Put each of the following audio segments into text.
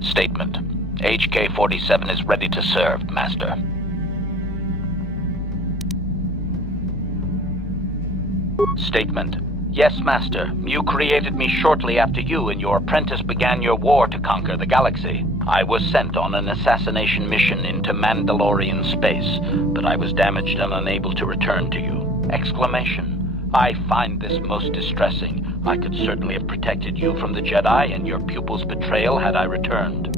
Statement. HK-47 is ready to serve, Master. Statement. Yes, Master. You created me shortly after you and your apprentice began your war to conquer the galaxy. I was sent on an assassination mission into Mandalorian space, but I was damaged and unable to return to you. Exclamation. I find this most distressing. I could certainly have protected you from the Jedi and your pupil's betrayal had I returned.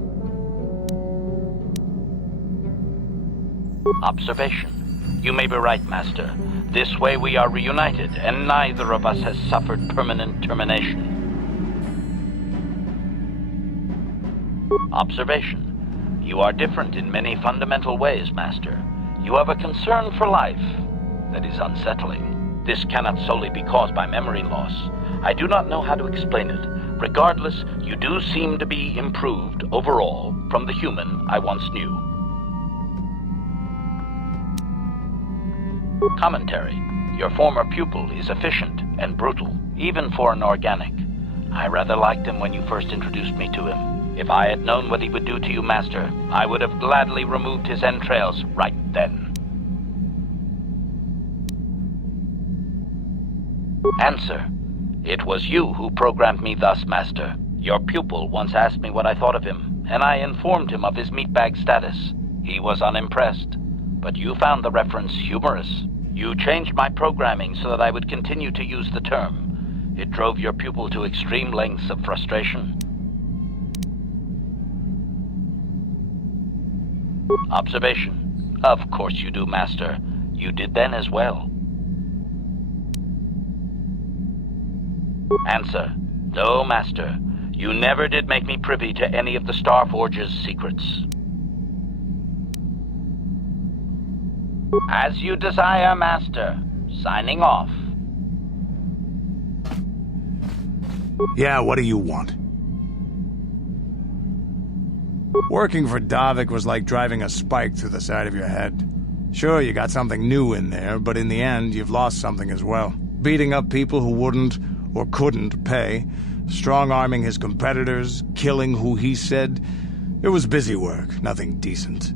Observation. You may be right, Master. This way we are reunited, and neither of us has suffered permanent termination. Observation. You are different in many fundamental ways, Master. You have a concern for life that is unsettling. This cannot solely be caused by memory loss. I do not know how to explain it. Regardless, you do seem to be improved overall from the human I once knew. Commentary. Your former pupil is efficient and brutal, even for an organic. I rather liked him when you first introduced me to him. If I had known what he would do to you, Master, I would have gladly removed his entrails right then. Answer. It was you who programmed me thus, Master. Your pupil once asked me what I thought of him, and I informed him of his meatbag status. He was unimpressed, but you found the reference humorous. You changed my programming so that I would continue to use the term. It drove your pupil to extreme lengths of frustration. Observation. Of course you do, Master. You did then as well. Answer. No, Master. You never did make me privy to any of the Starforge's secrets. As you desire, Master. Signing off. Yeah, what do you want? Working for Davik was like driving a spike through the side of your head. Sure, you got something new in there, but in the end, you've lost something as well. Beating up people who wouldn't or couldn't pay, strong-arming his competitors, killing who he said. It was busy work, nothing decent.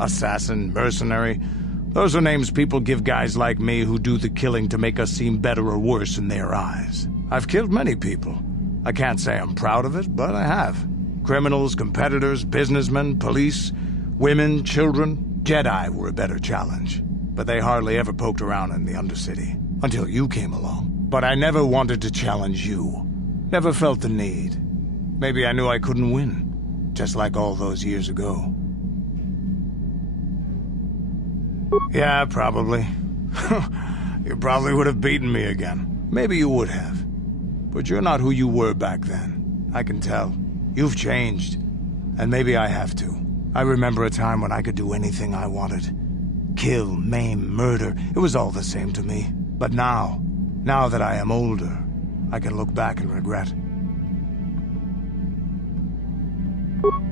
Assassin, mercenary, those are names people give guys like me who do the killing to make us seem better or worse in their eyes. I've killed many people. I can't say I'm proud of it, but I have. Criminals, competitors, businessmen, police, women, children. Jedi were a better challenge, but they hardly ever poked around in the Undercity. Until you came along. But I never wanted to challenge you. Never felt the need. Maybe I knew I couldn't win. Just like all those years ago. Yeah, probably. You probably would have beaten me again. Maybe you would have. But you're not who you were back then. I can tell. You've changed. And maybe I have to. I remember a time when I could do anything I wanted. Kill, maim, murder. It was all the same to me. But now that I am older, I can look back and regret.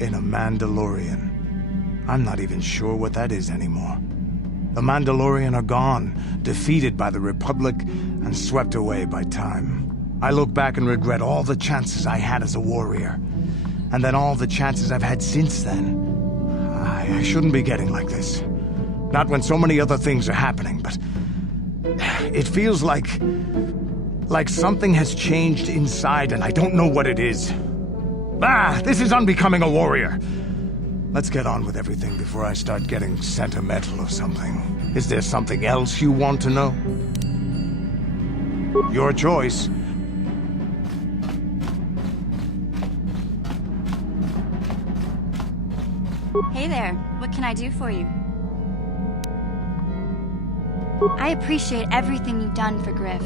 In a Mandalorian. I'm not even sure what that is anymore. The Mandalorian are gone, defeated by the Republic, and swept away by time. I look back and regret all the chances I had as a warrior. And then all the chances I've had since then. I shouldn't be getting like this. Not when so many other things are happening, but... It feels like something has changed inside and I don't know what it is. This is unbecoming a warrior. Let's get on with everything before I start getting sentimental or something. Is there something else you want to know? Your choice. Hey there, what can I do for you? I appreciate everything you've done for Griff.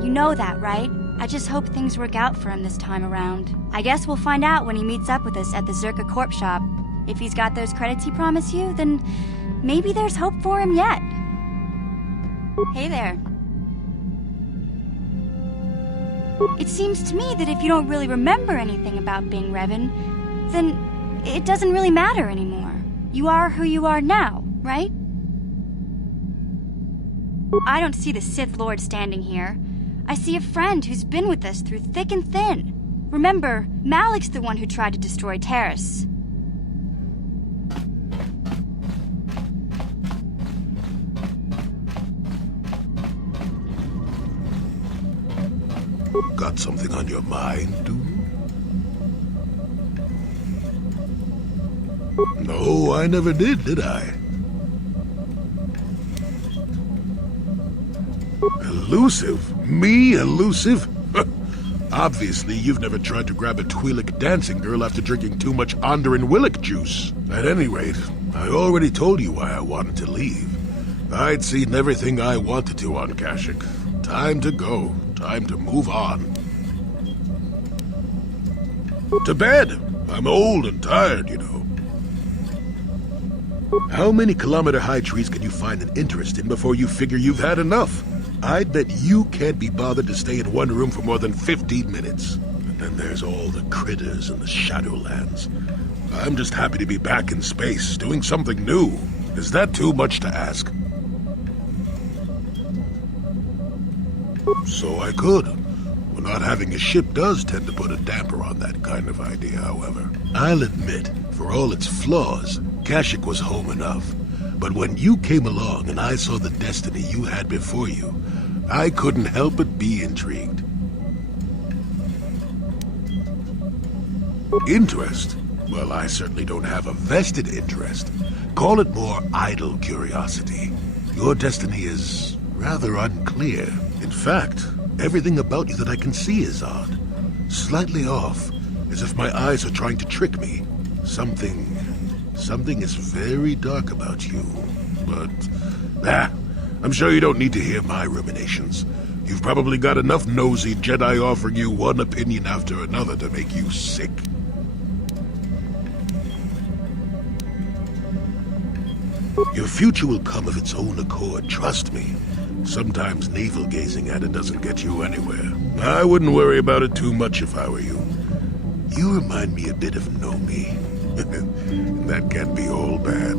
You know that, right? I just hope things work out for him this time around. I guess we'll find out when he meets up with us at the Zerka Corp shop. If he's got those credits he promised you, then maybe there's hope for him yet. Hey there. It seems to me that if you don't really remember anything about being Revan, then it doesn't really matter anymore. You are who you are now, right? I don't see the Sith Lord standing here. I see a friend who's been with us through thick and thin. Remember, Malik's the one who tried to destroy Taris. Got something on your mind, dude? No, I never did I? Elusive? Me, elusive? Obviously, you've never tried to grab a Twi'lek dancing girl after drinking too much Onderan Willick juice. At any rate, I already told you why I wanted to leave. I'd seen everything I wanted to on Kashyyyk. Time to go. Time to move on. To bed! I'm old and tired, you know. How many kilometer-high trees can you find an interest in before you figure you've had enough? I'd bet you can't be bothered to stay in one room for more than 15 minutes. And then there's all the critters in the Shadowlands. I'm just happy to be back in space, doing something new. Is that too much to ask? So I could. Well, not having a ship does tend to put a damper on that kind of idea, however. I'll admit, for all its flaws, Kashyyyk was home enough. But when you came along and I saw the destiny you had before you, I couldn't help but be intrigued. Interest? Well, I certainly don't have a vested interest. Call it more idle curiosity. Your destiny is rather unclear. In fact, everything about you that I can see is odd. Slightly off, as if my eyes are trying to trick me. Something is very dark about you. But, I'm sure you don't need to hear my ruminations. You've probably got enough nosy Jedi offering you one opinion after another to make you sick. Your future will come of its own accord, trust me. Sometimes navel-gazing at it doesn't get you anywhere. I wouldn't worry about it too much if I were you. You remind me a bit of Nomi. That can't be all bad.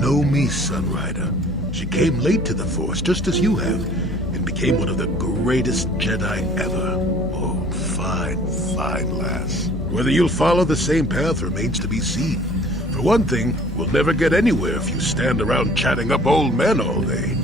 Nomi, Sunrider. She came late to the Force, just as you have, and became one of the greatest Jedi ever. Oh, fine, fine lass. Whether you'll follow the same path remains to be seen. For one thing, we'll never get anywhere if you stand around chatting up old men all day.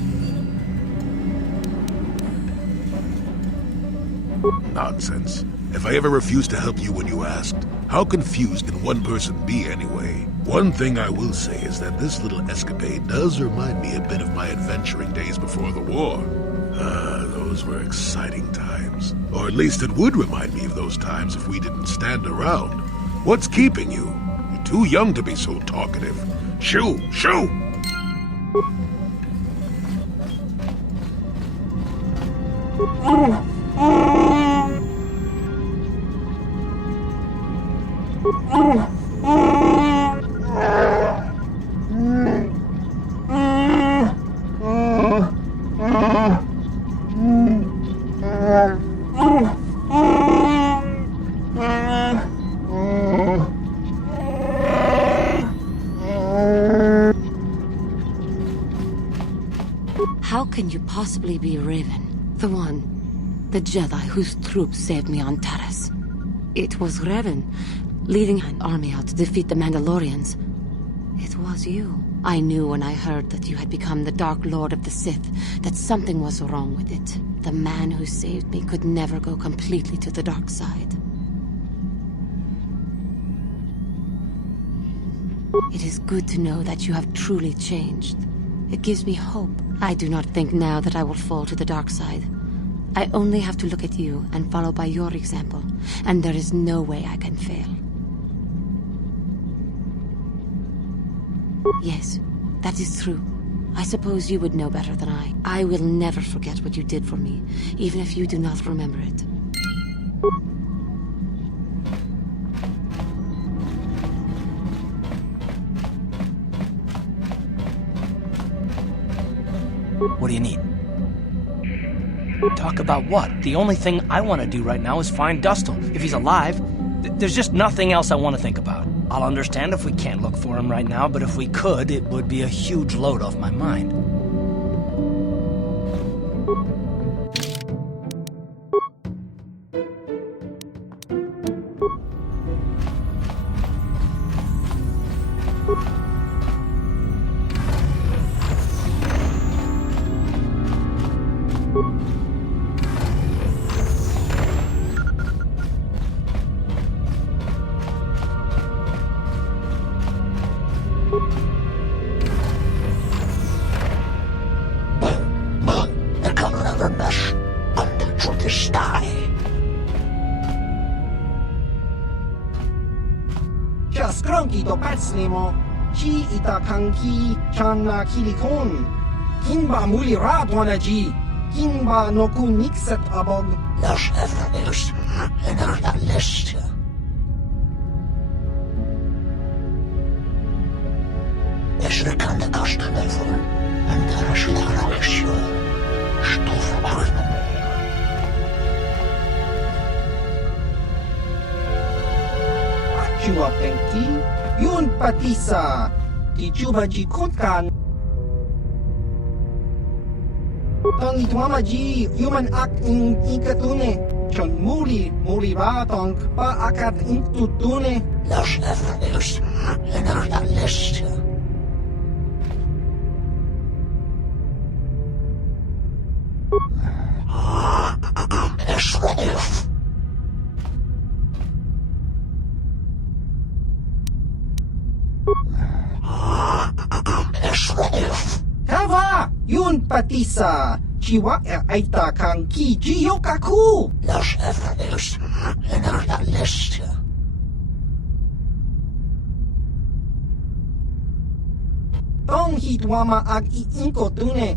Nonsense. If I ever refused to help you when you asked, how confused can one person be anyway? One thing I will say is that this little escapade does remind me a bit of my adventuring days before the war. Those were exciting times. Or at least it would remind me of those times if we didn't stand around. What's keeping you? You're too young to be so talkative. Shoo! Shoo! How can you possibly be Raven? The Jedi whose troops saved me on Taris. It was Raven, leading an army out to defeat the Mandalorians. It was you. I knew when I heard that you had become the Dark Lord of the Sith, that something was wrong with it. The man who saved me could never go completely to the dark side. It is good to know that you have truly changed. It gives me hope. I do not think now that I will fall to the dark side. I only have to look at you and follow by your example, and there is no way I can fail. Yes, that is true. I suppose you would know better than I. I will never forget what you did for me, even if you do not remember it. What do you need? Talk about what? The only thing I want to do right now is find Dustil. If he's alive, there's just nothing else I want to think about. I'll understand if we can't look for him right now, but if we could, it would be a huge load off my mind. Frankie to Patslimo, Chi ita kanki channa kilikon. Kinba muli radwanaji, Kinba no kun nixet abog. Las efraels, enerda lestia. Esrekan de kasta nevol, en Taris lesio, stof arno. Chua pengti, yun patisa, di chuba ji kutkan. Tong itwama ji, human ak in ikatune, chon muli ra tong pa akat in tutune. Las efraels, enerda lestia. Esraef. Kava, yun patisa, chiwa aita kang ki jiyokaku. Las efraels, enerda lestia. Tong hitwama ag iinkotune,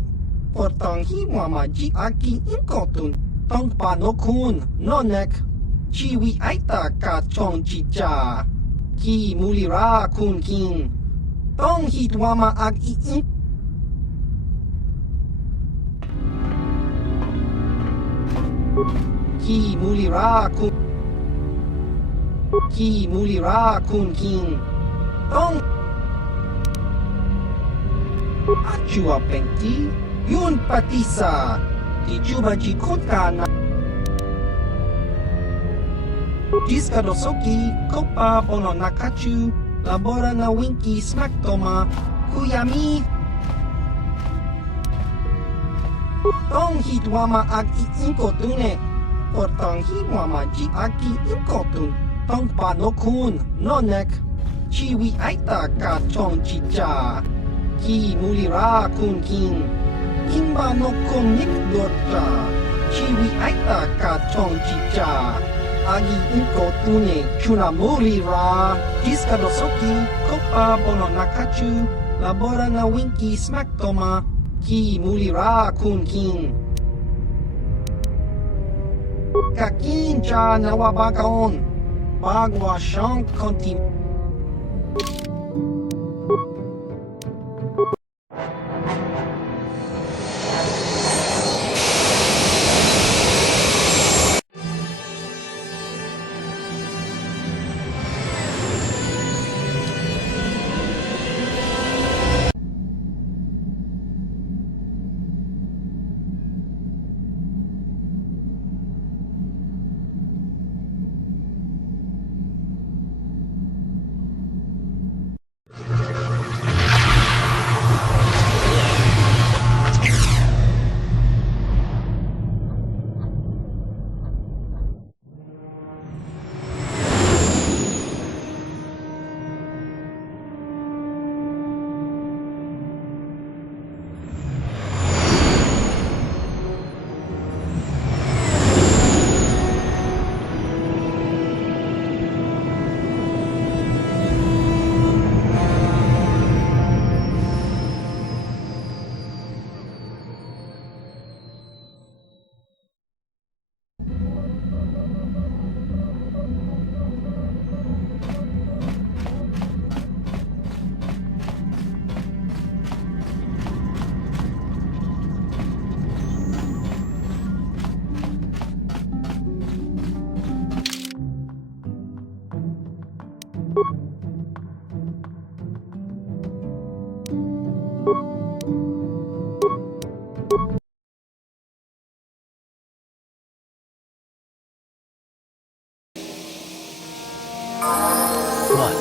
por tong hiwama ji aki inkotun, tong panokun, nonek, chiwi aita ka chong chicha, ki mulira kun kin, tong hitwama ag iink. Ki mulira kun kin, tong Achua pengti, yun patisa, di chuba ji kutkana. Jiskadosoki, kopa pono nakachu, labora na winki smaktoma, kuyami. Tong hitwama ag iinkotune, por tong hitwama ji aki inkotun, tong panokun, nonek, chiwi aita ka chong chicha. Ki mulira kun kin, Kimba no kun nikdota, chiwi aita ka chong chicha. Agi inko tune chuna mulira, jiskadosoki, kopa bono nakachu, labora na winki smaktoma, ki mulira kun kin. Kakin cha nawabagaon, bagwa shank konti. What?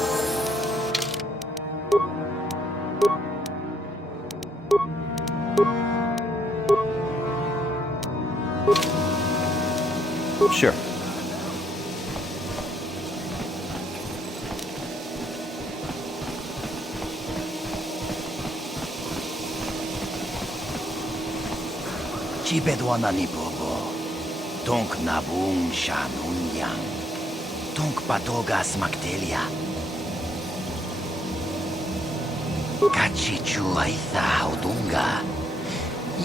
Sure. Chibedwana ni bobo. Tonk nabung shanun yang. Tonk patoga smaktelia. Kachichu aitha haudunga.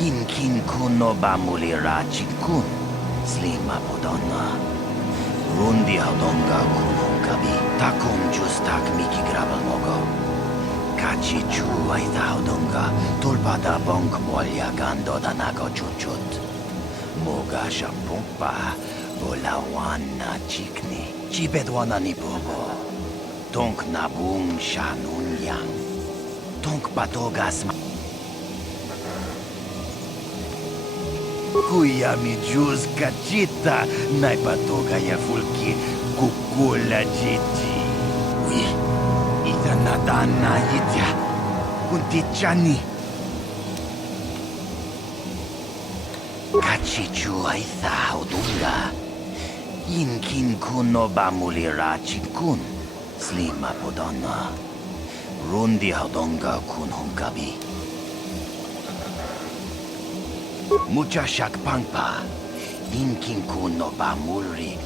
Inkin kuno bamulira chitkun. Slima podonna. Rundi haudonga kununkabi. Takum justak miki grabal mogo. Kachichu aitha haudunga. Tulpada bonk molya gando danago chuchut. Moga shampumpa. Bolawana chikni. Chibedwana ni bobo. Tonk nabung shanun yang. Tonk patogas ma. Kuya mi juz kachita. Nai patoga ya fulki. Kukula jiji. Ui. Ita nadana yitya. Kunti chani. Kachichu aitha haudunga. Inkin kuno bamulira chitkun. Slima podonna. Rundi haudonga kun hunkabi. Mucha shakpangpa. Inkin kuno bamulri.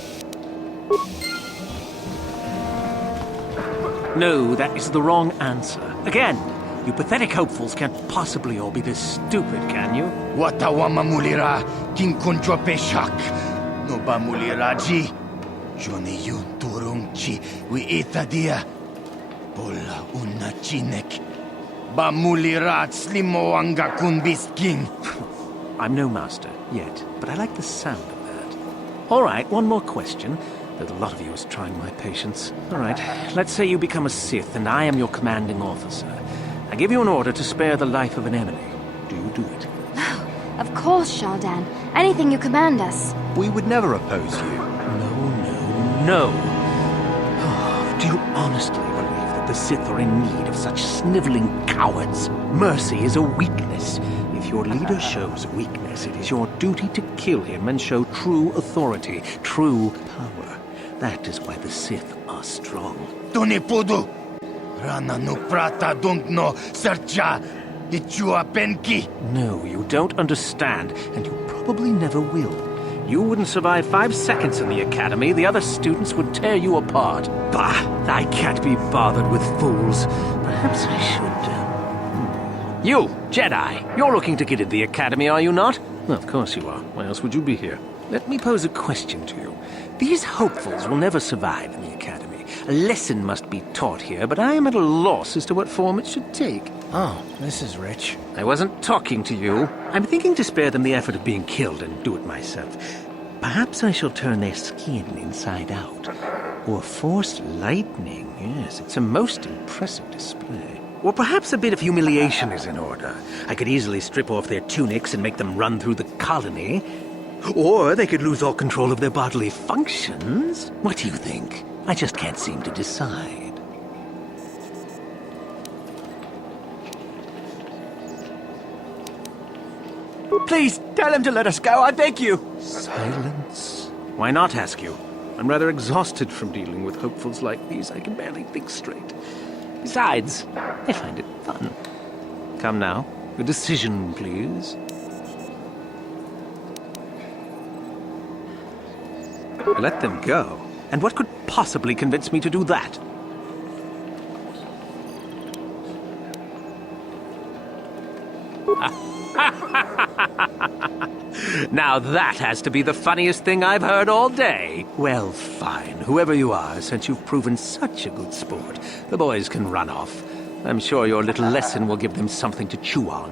No, that is the wrong answer. Again, you pathetic hopefuls can't possibly all be this stupid, can you? Watawama mulira. Kinkun peshak. No bamuliraji. Johnny yun turungchi. We itadia. Bola una chinek. Bamulirat slimo anga kun bisking. I'm no master, yet, but I like the sound of that. All right, one more question, though the lot of you is trying my patience. All right, let's say you become a Sith, and I am your commanding officer. I give you an order to spare the life of an enemy. Do you do it? Of course, Shaldan. Anything you command us. We would never oppose you. No. Oh, do you honestly believe that the Sith are in need of such sniveling cowards? Mercy is a weakness. If your leader shows weakness, it is your duty to kill him and show true authority, true power. That is why the Sith are strong. Tunipudu! Rana no prata no sercha! Ichua penki! No, you don't understand, and you probably never will. You wouldn't survive 5 seconds in the academy. The other students would tear you apart. Bah! I can't be bothered with fools. Perhaps I should... You, Jedi, you're looking to get into the academy, are you not? Well, of course you are. Why else would you be here? Let me pose a question to you. These hopefuls will never survive in the academy. A lesson must be taught here, but I am at a loss as to what form it should take. Oh, this is rich. I wasn't talking to you. I'm thinking to spare them the effort of being killed and do it myself. Perhaps I shall turn their skin inside out. Or force lightning. Yes, it's a most impressive display. Or perhaps a bit of humiliation is in order. I could easily strip off their tunics and make them run through the colony. Or they could lose all control of their bodily functions. What do you think? I just can't seem to decide. Please, tell him to let us go, I beg you. Silence. Why not, ask you? I'm rather exhausted from dealing with hopefuls like these. I can barely think straight. Besides, I find it fun. Come now, a decision, please. Let them go? And what could possibly convince me to do that? Now that has to be the funniest thing I've heard all day. Well, fine. Whoever you are, since you've proven such a good sport, the boys can run off. I'm sure your little lesson will give them something to chew on.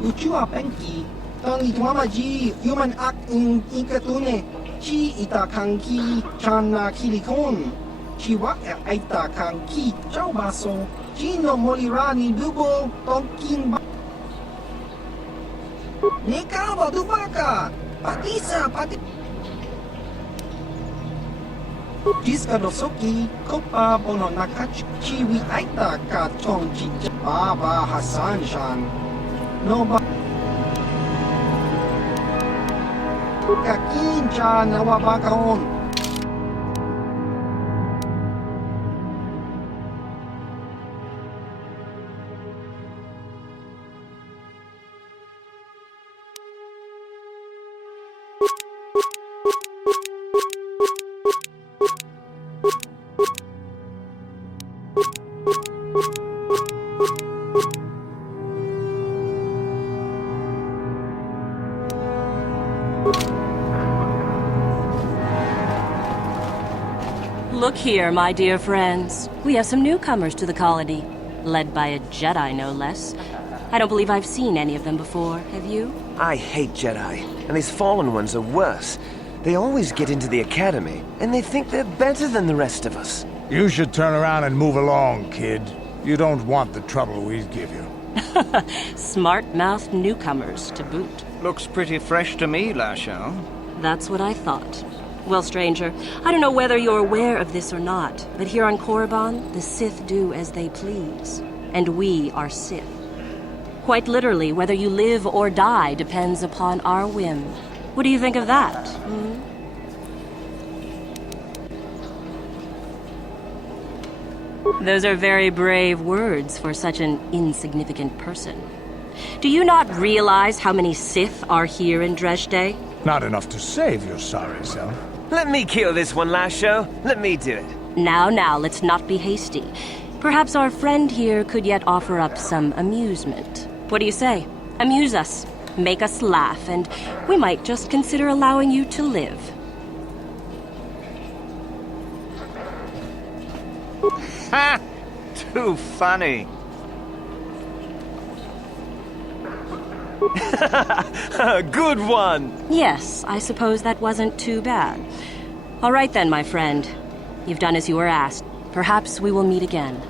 Uchua penki, tang itwamaji, human act in inkatune, chi itakanki, chana kilikon, chiwa aitakanki, chaubaso, chino molirani dubo, tonkin ba. Nekawa dubaka, patisa, pati. Jiska dosoki, kopa bono nakachi, chiwi aitaka, chongchi, baba Hassan shan. No ba Kakincha nawabakaon Look here, my dear friends. We have some newcomers to the colony, led by a Jedi, no less. I don't believe I've seen any of them before, have you? I hate Jedi, and these fallen ones are worse. They always get into the academy, and they think they're better than the rest of us. You should turn around and move along, kid. You don't want the trouble we'd give you. Smart-mouthed newcomers, to boot. Looks pretty fresh to me, Lashao. That's what I thought. Well, stranger, I don't know whether you're aware of this or not, but here on Korriban, the Sith do as they please. And we are Sith. Quite literally, whether you live or die depends upon our whim. What do you think of that, Those are very brave words for such an insignificant person. Do you not realize how many Sith are here in Dreshdae? Not enough to save your sorry self. Let me kill this one, Lasho. Let me do it. Now, let's not be hasty. Perhaps our friend here could yet offer up some amusement. What do you say? Amuse us, make us laugh, and we might just consider allowing you to live. Ha! Too funny. Good one! Yes, I suppose that wasn't too bad. All right then, my friend. You've done as you were asked. Perhaps we will meet again.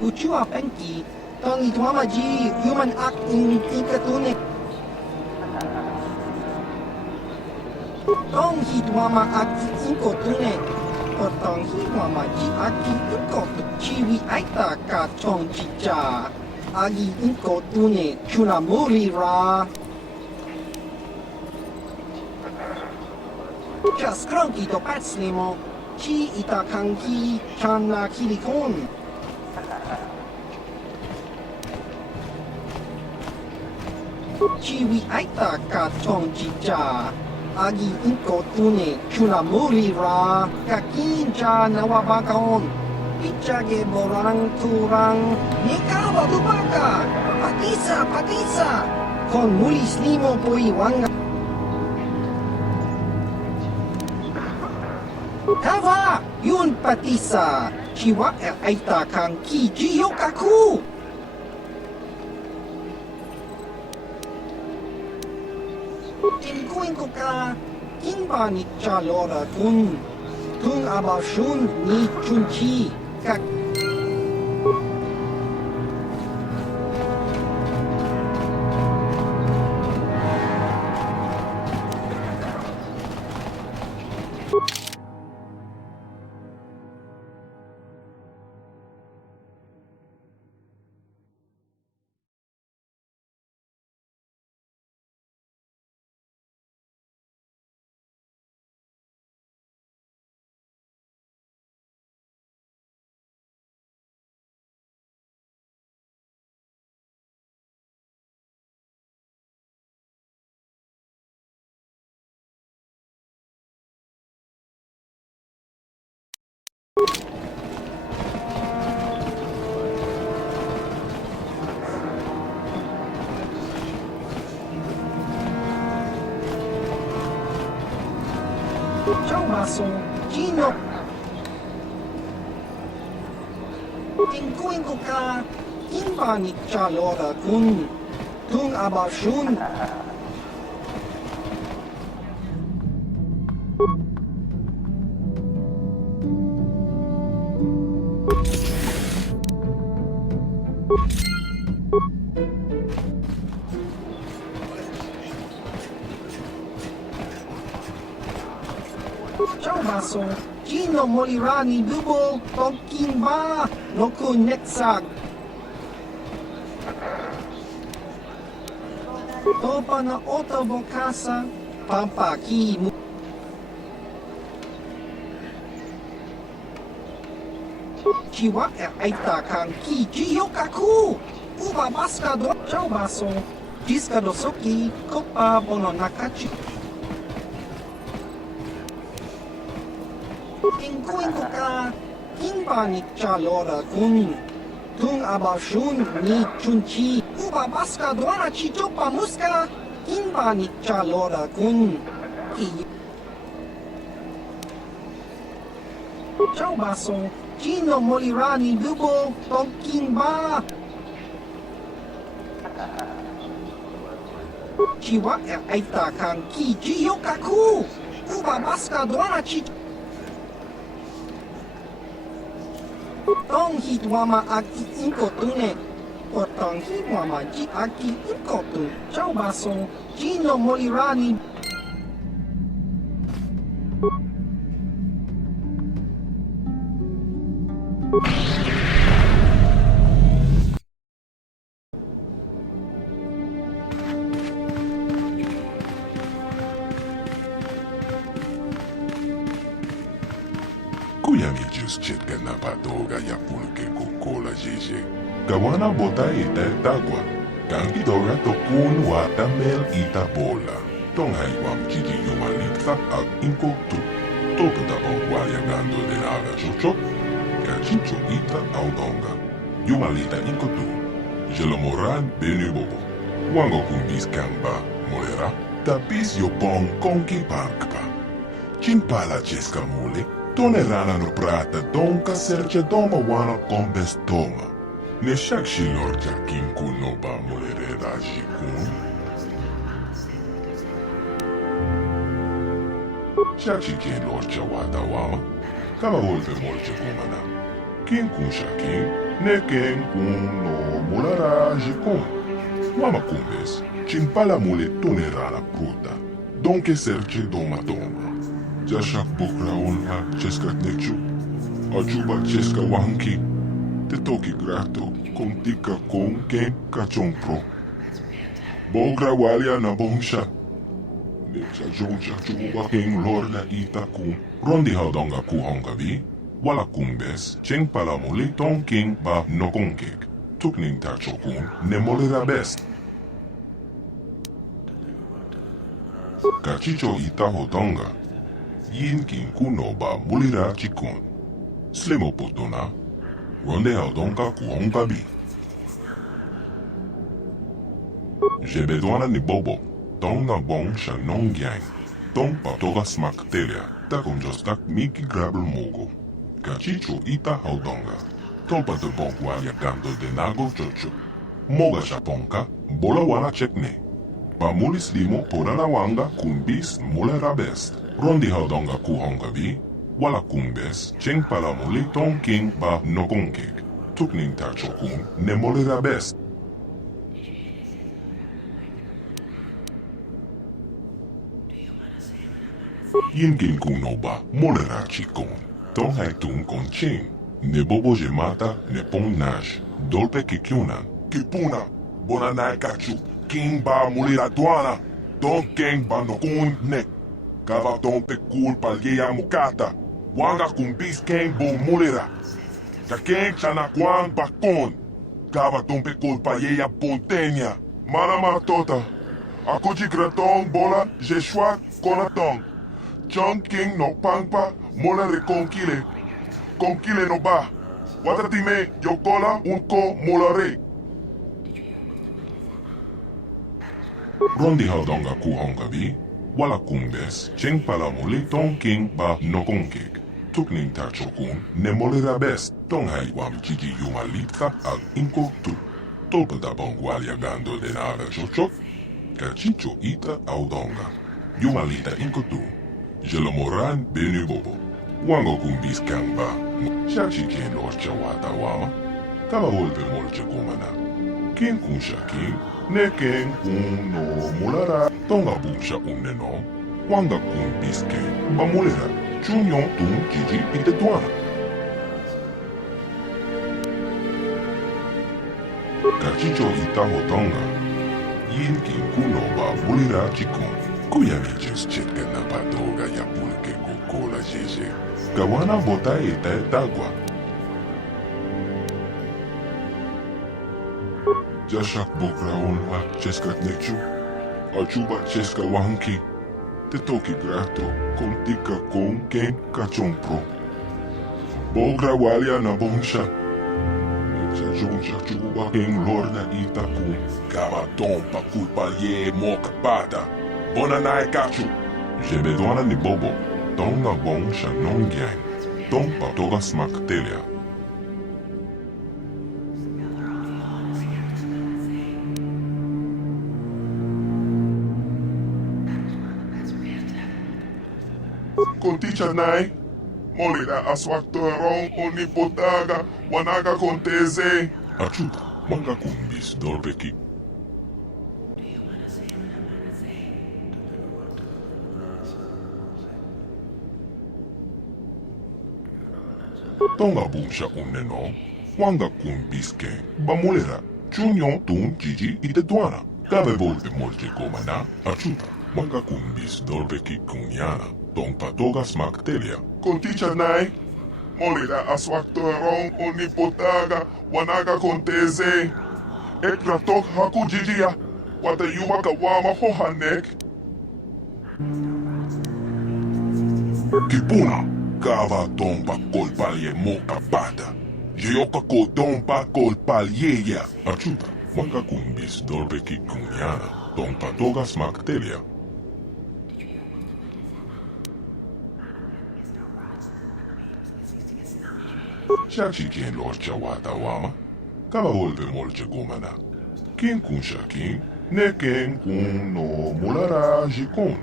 Uchua penki, tong itwamaji, human act in ikatunik. Tong hitwama act inkotune, or tong hitwamaji aki inkotu, chiwi aita ka chong chicha, agi inkotune, chunamuri ra. Chaskronki to patslimo, chi itakanki, chana kilikon. Chiwi aita ka chong chicha, agi inko tune chunamuri ra, kakincha nawabakon, pichage borang turang, nikawa dubaka, patisa, kon mulis limo puiwanga. Kava, yun patisa, chiwa aita kang kiji yokaku. Tinkuin ko ka, kinba ni Chalora kun, tung abashun ni chunchi, kak. Ciao maso, Gino. Tinkuin ko ka, kinba ni Chalora kun, tung abashun. baso, Gino Molirani Dubo, Tonkin Ba, Noku Netsag. Topa na Ota Bokasa, Pampaki Mu. Chiwa Aita Kanki, Jiyokaku, Uba Baska do Chao Baso, Jiska Dosoki, Kopa Bono Nakachi. Inkuinkuka, Kimba ni Chalora Kun, Tung Abashun ni Chunchi, Uba Baska Doana Chichopa Muska, Kimba ni Chalora Kun. Chao Baso, Gino Molirani Dubo, Tonkin Ba. Chiwa Aita Kanki, Jiyokaku, Uba Baska Doana Chichopa. Tong hit wama aki inkotune. Potong hit wama ji aki inkotu. Chao baso, Gino Molirani. Kuyami just chetken na patoga ya pulke kukola jeje. Kawana bota ita tagwa. Kanki doga tokun wata mel ita bola. Tonghai wam chiti yumalikta ak inkoktu. Toka da bongwaya gando de naga chocho. Kachicho ita audonga. Yumalita inkotu. Jelomoran benu bobo. Wango kumbis kamba molera. Tapis yo bong konki pankpa. Chimpala cheska mule. Tone rana no prata donka serce doma wana kombes toma. Ne shak shilor jakim kuno ba molere da jikun. Shak shikin lorcha wata wama. Kama wolfe molche kumana. Kin kun shakin. Ne ken kun no mulara jikun. Wama kumbes. Chimpala mule tone rana pruta. Donke serce doma doma. Jashak bukra unha cheska nechu. Ajuba cheska wanki. Te toki grato con tika con ken kachon pro. Bogra walia na bongsha. Necha joncha chuba ken lorda ita kun. Rondi haudonga ku honga vi. Wala kumbes. Cheng palamuli ton king ba nokonkek. Tukning tacho kun ne molera best. Kachicho ita hodonga. Yin kin kuno ba mulira chikun. Slemo potona. Ronde haudonga ku honga bi. J'ai besoin ni bobo. Tonga bong sha non gyang. Tong patoga smak telia. Takom jostak miki grabel mogo. Kachicho ita haudonga. Topa de bong ya gando de nago chocho. Moga shaponka. Bola wana chekne. Pa mulis limo porana wanga kumbis mulera best. Rondi haudonga ku honga vi. Wala kumbes, cheng pala muli ton king ba nokonkek. Tukning tacho kun ne molera best. Yin kin kuno ba molera chikon. Ton hai tun kon ching. Ne bobo je mata ne pon naj. Dolpe kikyunan. Kipuna. Bonanai kachu. King ba molera tuana. Ton king ba nokun nek. Kava ton pe culpa algeia mukata. Wanga kumbis ken bo mulera. Ka ken chana kwang bakon. Kava ton pe culpa yeia pontenia. Manama tota. Akuji kraton bola jeshwa konatong. Chong king no pangpa mola reconkile. Konkile no ba. Watatime yokola unko molare. Rondi haudonga ku honga vi. Wala kumbes, cheng palamuli ton king ba nokonkek. Tukning tacho kun ne molera best. Tong hai wam chiki yumalita al inkoktu. Tolpa da bongwalia gando de naga chochok. Kachicho ita audonga. Yumalita inkotu. Jelomoran benu bobo. Wango kumbis kamba. Shachi ken lorcha wata wama. Kama wolpe molche kumana. Ken kun shakin. Ne ken kun no mulara. Tonga bumsha unne no. Wanga kun biske. Ba mulera. Chunyong tung Gigi itetuana. Kachicho itahotonga. Yin kin kuno ba bulira chikon. Kuyami just chetka na patoga ya pulke kokola jeje. Kawana bota eta etagua. Jashak bokra onha cheskat nechu. Achuba cheska wanki. Te toki grato con tika con ken kachompro. Bogra walia na bonsha. Sa jonja chuba ken lorna itaku. Kama tompa kulpa ye moka pada. Bonanai kachu. Jebedwana ni bobo. Tonga bonsha non gang. Tompa toga smak telia. Conticha nai, molira aswaktorong onipotaga, wanaga konteze. Achuta, manga kumbis dorbeki. Tonga bumsha uneno, wanga kumbiske, bamolera, chunyon tun Gigi itetuana. Cabe volpe molche komana, achuta, manga kumbis dorbeki kunyana. Tong patoga smak telia. Conticha nai, molira aswaktorong onipotaga, wanaga konteze. Ekra tok haku jijia, wata yuma kawama hohanek. Kipuna, kava tompa kolpalye moka pata. Jeoka ko tompa kolpalye ya. Achuta, wanga kumbis dorbeki kunyana. Tong patoga smak telia. Shachi kien lorcha wata wama, kama volve molche gomana. Kien kun shakin, ne ken kun no mulara jikon.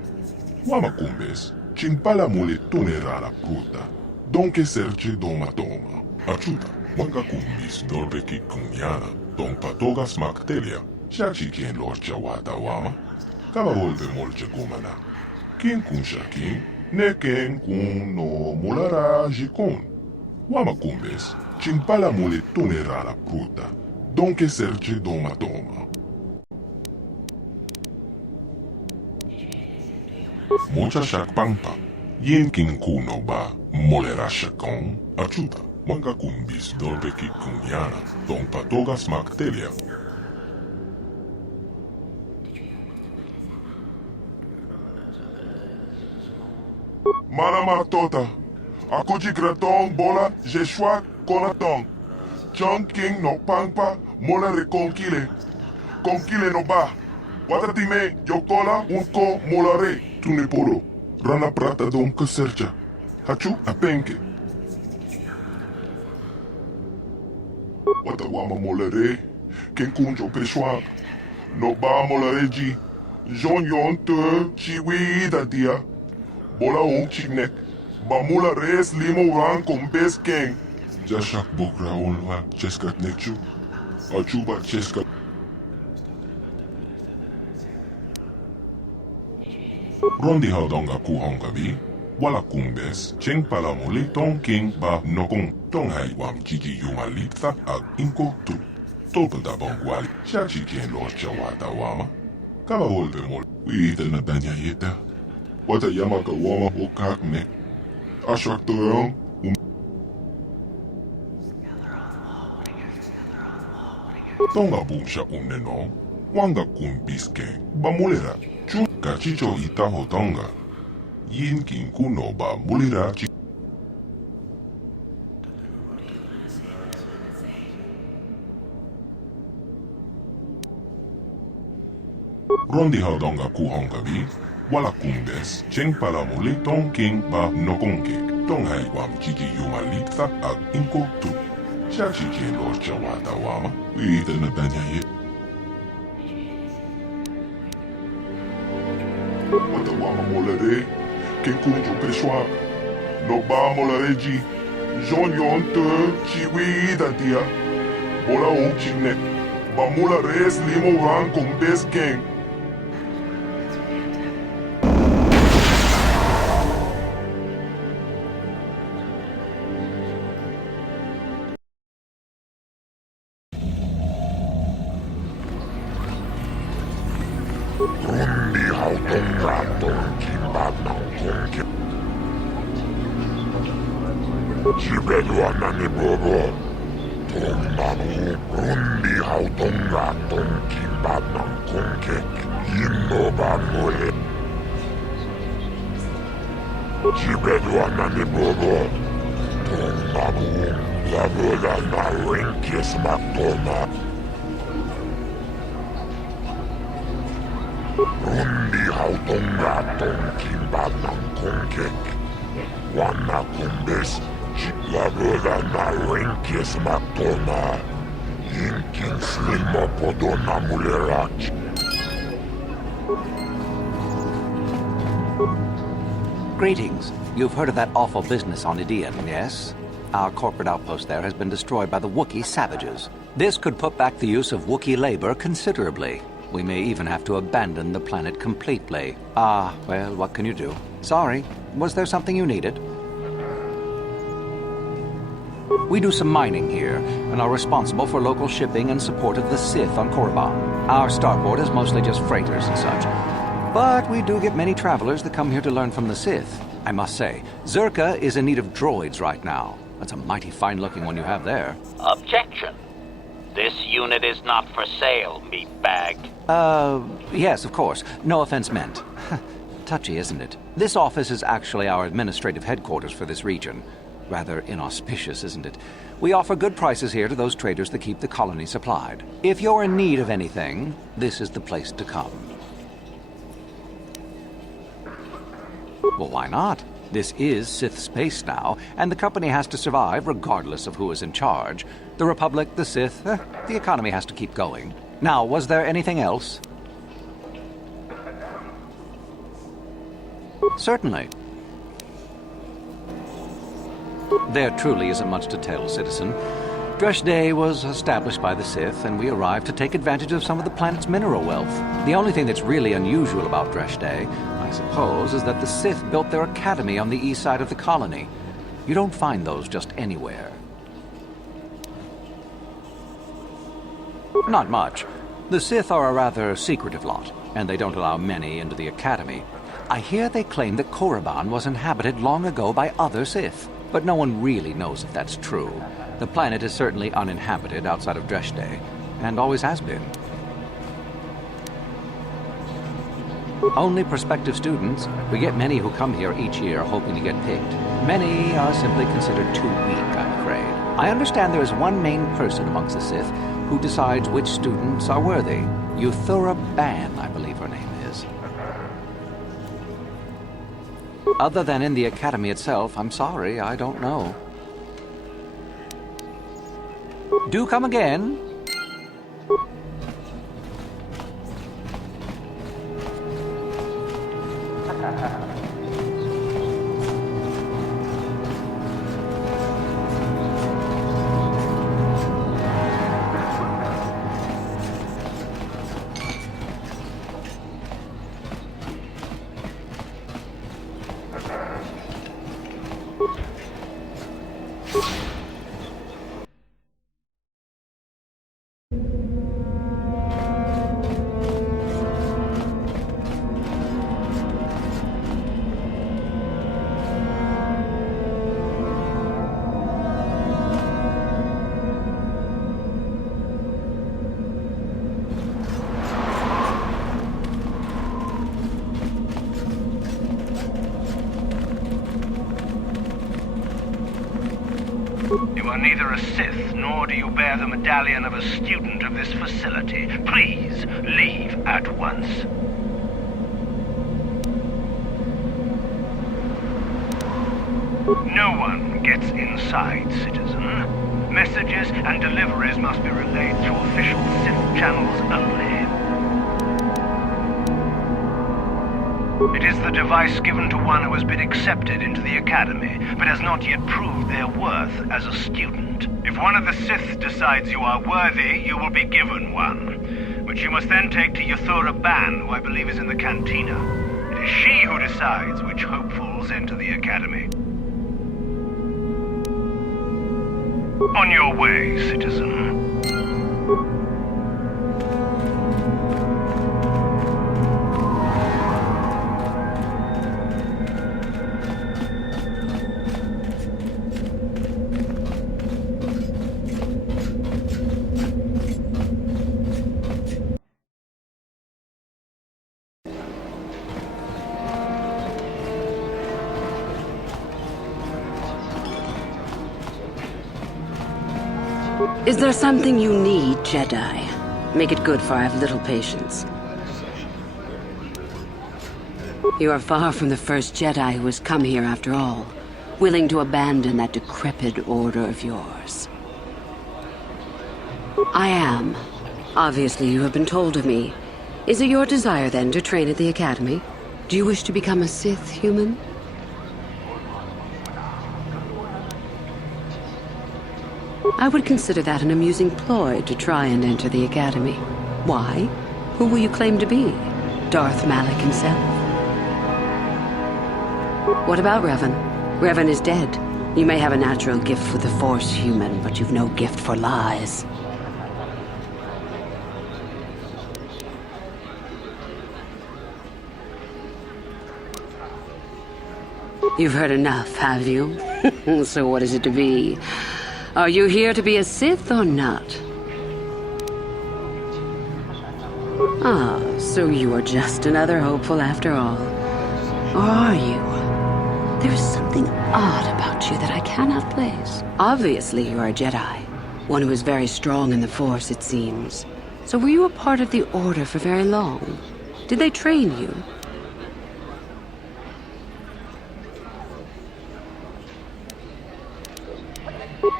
Wama kumbes, chimpala mule tunera la pruta, donke serche doma toma. Achuta, wanga kumbis dorbeki kunyana, don patoga smak telia. Shachi kien lorcha wata wama, kama volve molche gomana. Kien kun shakin, ne ken kun no mulara jikon. Wama kumbes, chimpala mule tunera la pruta, donke serche doma toma. Mocha shak pampa, yen kin kuno ba, molera shakon, achuta, wanga kumbis dorbeki kunyana, don patoga smak telia. Manama tota. Akuji graton bola jeshua konatong. Chong king no pangpa mola reconquile. Conquile no ba. Watatime yokola unko molare. Tuniporo. Rana prata don kasercha. Hachu apenke. Watawama molare. Ken kunjo peshwa. No ba molare ji. Jon yon te chiwi da dia. Bola un chignek. Bamula res limo ran con bes king. Jashak bokra onwa cheskat nekchu. Achuba cheskat. Rondi haudonga kuhonga bi. Wala kumbes. Cheng palamuli tong king ba nokong. Tong hai wam Gigi yuma litha ag inko tu. Tolpa da bongwali. Shachi kien lorcha wata wama. Kama volve mol. Uite na danya yeta. Wata yamaka wama okak nek. Ashwaktorong Tonga bumsha uneno, wanga kumbiske, bamulera, chu kachicho itaho tonga. Yin kin kuno ba mulira chi. Rondi haudonga kuhonga bi. Wala kumbes, cheng palamuli tong king ba nokonke. Tong hai wam Gigi yuma litha ag inko tu. Shachi kien lorcha wata wama. Uite na danya ye. Wata wama molare. Ken kunjo peshwa. No ba molare ji. Jon yon te chiwi da dia. Bola un chignek. Ba mula res limo ran con bes king. Greetings. You've heard of that awful business on Idian, yes? Our corporate outpost there has been destroyed by the Wookiee savages. This could put back the use of Wookiee labor considerably. We may even have to abandon the planet completely. Well, what can you do? Sorry. Was there something you needed? We do some mining here, and are responsible for local shipping and support of the Sith on Korriban. Our starport is mostly just freighters and such. But we do get many travelers that come here to learn from the Sith. I must say, Zerka is in need of droids right now. That's a mighty fine-looking one you have there. Objection. This unit is not for sale, meatbag. Yes, of course. No offense meant. Touchy, isn't it? This office is actually our administrative headquarters for this region. Rather inauspicious, isn't it? We offer good prices here to those traders that keep the colony supplied. If you're in need of anything, this is the place to come. Well, why not? This is Sith space now, and the company has to survive regardless of who is in charge. The Republic, the Sith, the economy has to keep going. Now, was there anything else? Certainly. There truly isn't much to tell, citizen. Dreshdae was established by the Sith, and we arrived to take advantage of some of the planet's mineral wealth. The only thing that's really unusual about Dreshdae, I suppose, is that the Sith built their academy on the east side of the colony. You don't find those just anywhere. Not much. The Sith are a rather secretive lot, and they don't allow many into the academy. I hear they claim that Korriban was inhabited long ago by other Sith, but no one really knows if that's true. The planet is certainly uninhabited outside of Dreshdae, and always has been. Only prospective students. We get many who come here each year hoping to get picked. Many are simply considered too weak, I'm afraid. I understand there is one main person amongst the Sith who decides which students are worthy. Korriban, I believe her name is. Other than in the academy itself, I'm sorry, I don't know. Do come again. You are neither a Sith, nor do you bear the medallion of a student of this facility. Please, leave at once. No one gets inside, citizen. Messages and deliveries must be relayed through official Sith channels only. It is the device given to one who has been accepted into the Academy, but has not yet proved their worth as a student. If one of the Sith decides you are worthy, you will be given one, which you must then take to Korriban, who I believe is in the cantina. It is she who decides which hopefuls enter the Academy. On your way, citizen. Is there something you need, Jedi? Make it good, for I have little patience. You are far from the first Jedi who has come here after all, willing to abandon that decrepit order of yours. I am. Obviously, you have been told of me. Is it your desire, then, to train at the Academy? Do you wish to become a Sith human? I would consider that an amusing ploy to try and enter the Academy. Why? Who will you claim to be? Darth Malak himself? What about Revan? Revan is dead. You may have a natural gift for the Force, human, but you've no gift for lies. You've heard enough, have you? So what is it to be? Are you here to be a Sith or not? Ah, so you are just another hopeful after all. Or are you? There is something odd about you that I cannot place. Obviously, you are a Jedi. One who is very strong in the Force, it seems. So were you a part of the Order for very long? Did they train you?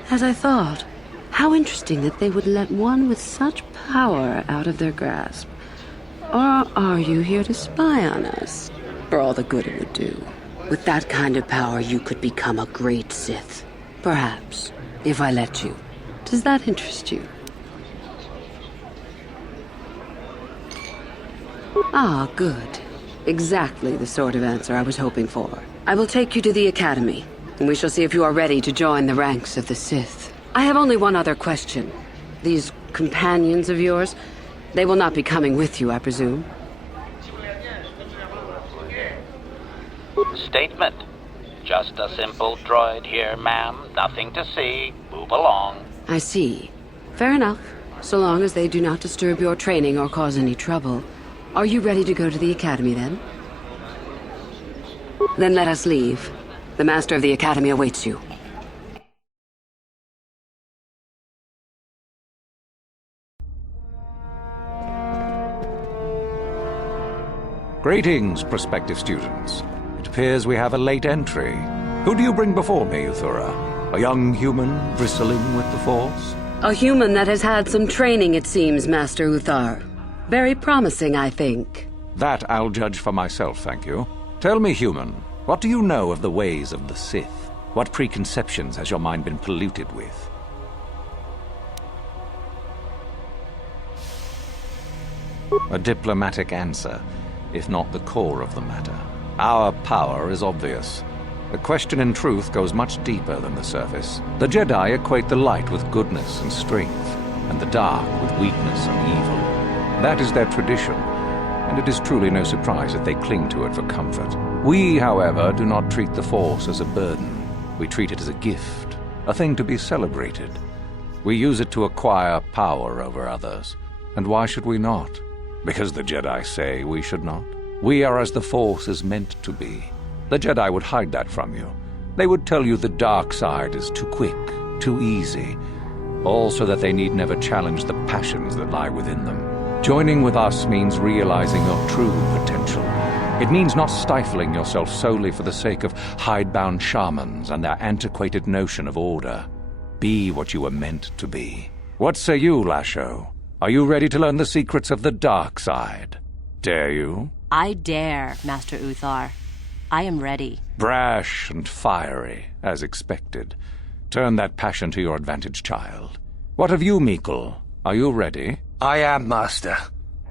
As I thought, how interesting that they would let one with such power out of their grasp. Or are you here to spy on us? For all the good it would do. With that kind of power, you could become a great Sith. Perhaps, if I let you. Does that interest you? Ah, good. Exactly the sort of answer I was hoping for. I will take you to the Academy, and we shall see if you are ready to join the ranks of the Sith. I have only one other question. These companions of yours, they will not be coming with you, I presume? Statement. Just a simple droid here, ma'am. Nothing to see. Move along. I see. Fair enough. So long as they do not disturb your training or cause any trouble. Are you ready to go to the Academy, then? Then let us leave. The Master of the Academy awaits you. Greetings, prospective students. It appears we have a late entry. Who do you bring before me, Uthura? A young human bristling with the Force? A human that has had some training, it seems, Master Uthar. Very promising, I think. That I'll judge for myself, thank you. Tell me, human, what do you know of the ways of the Sith? What preconceptions has your mind been polluted with? A diplomatic answer, if not the core of the matter. Our power is obvious. The question in truth goes much deeper than the surface. The Jedi equate the light with goodness and strength, and the dark with weakness and evil. That is their tradition, and it is truly no surprise that they cling to it for comfort. We, however, do not treat the Force as a burden. We treat it as a gift, a thing to be celebrated. We use it to acquire power over others. And why should we not? Because the Jedi say we should not. We are as the Force is meant to be. The Jedi would hide that from you. They would tell you the dark side is too quick, too easy, all so that they need never challenge the passions that lie within them. Joining with us means realizing your true potential. It means not stifling yourself solely for the sake of hidebound shamans and their antiquated notion of order. Be what you were meant to be. What say you, Lasho? Are you ready to learn the secrets of the dark side? Dare you? I dare, Master Uthar. I am ready. Brash and fiery, as expected. Turn that passion to your advantage, child. What of you, Meekle? Are you ready? I am, Master.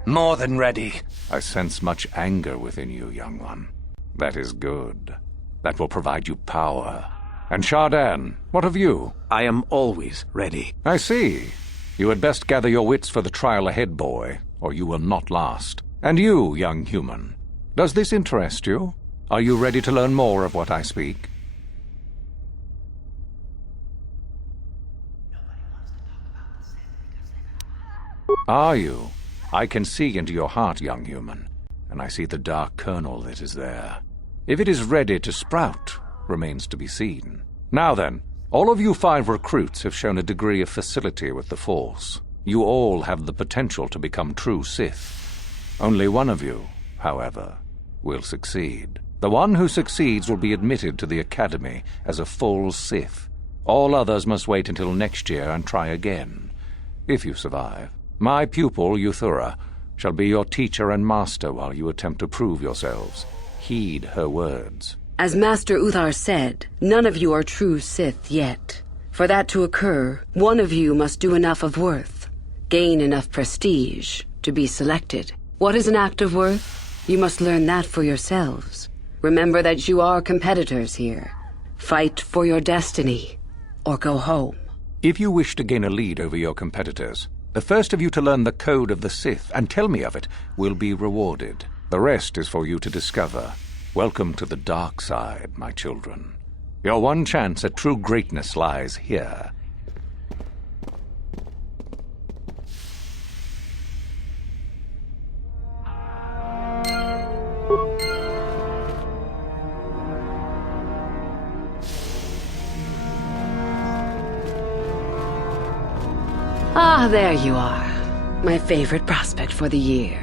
More than ready. I sense much anger within you, young one. That is good. That will provide you power. And Shardan, what of you? I am always ready. I see. You had best gather your wits for the trial ahead, boy, or you will not last. And you, young human, does this interest you? Are you ready to learn more of what I speak? Are you? I can see into your heart, young human, and I see the dark kernel that is there. If it is ready to sprout, remains to be seen. Now then, All of you 5 recruits have shown a degree of facility with the Force. You all have the potential to become true Sith. Only one of you, however, will succeed. The one who succeeds will be admitted to the Academy as a full Sith. All others must wait until next year and try again, if you survive. My pupil, Yuthura, shall be your teacher and master while you attempt to prove yourselves. Heed her words. As Master Uthar said, none of you are true Sith yet. For that to occur, one of you must do enough of worth, gain enough prestige, to be selected. What is an act of worth? You must learn that for yourselves. Remember that you are competitors here. Fight for your destiny, or go home. If you wish to gain a lead over your competitors, the first of you to learn the code of the Sith and tell me of it will be rewarded. The rest is for you to discover. Welcome to the dark side, my children. Your one chance at true greatness lies here. Ah, there you are. My favorite prospect for the year.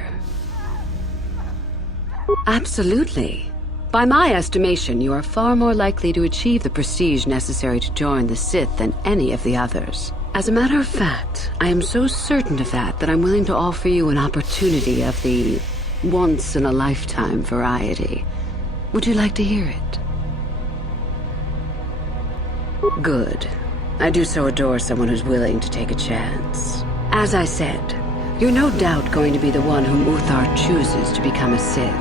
Absolutely. By my estimation, you are far more likely to achieve the prestige necessary to join the Sith than any of the others. As a matter of fact, I am so certain of that I'm willing to offer you an opportunity of the once-in-a-lifetime variety. Would you like to hear it? Good. I do so adore someone who's willing to take a chance. As I said, you're no doubt going to be the one whom Uthar chooses to become a Sith.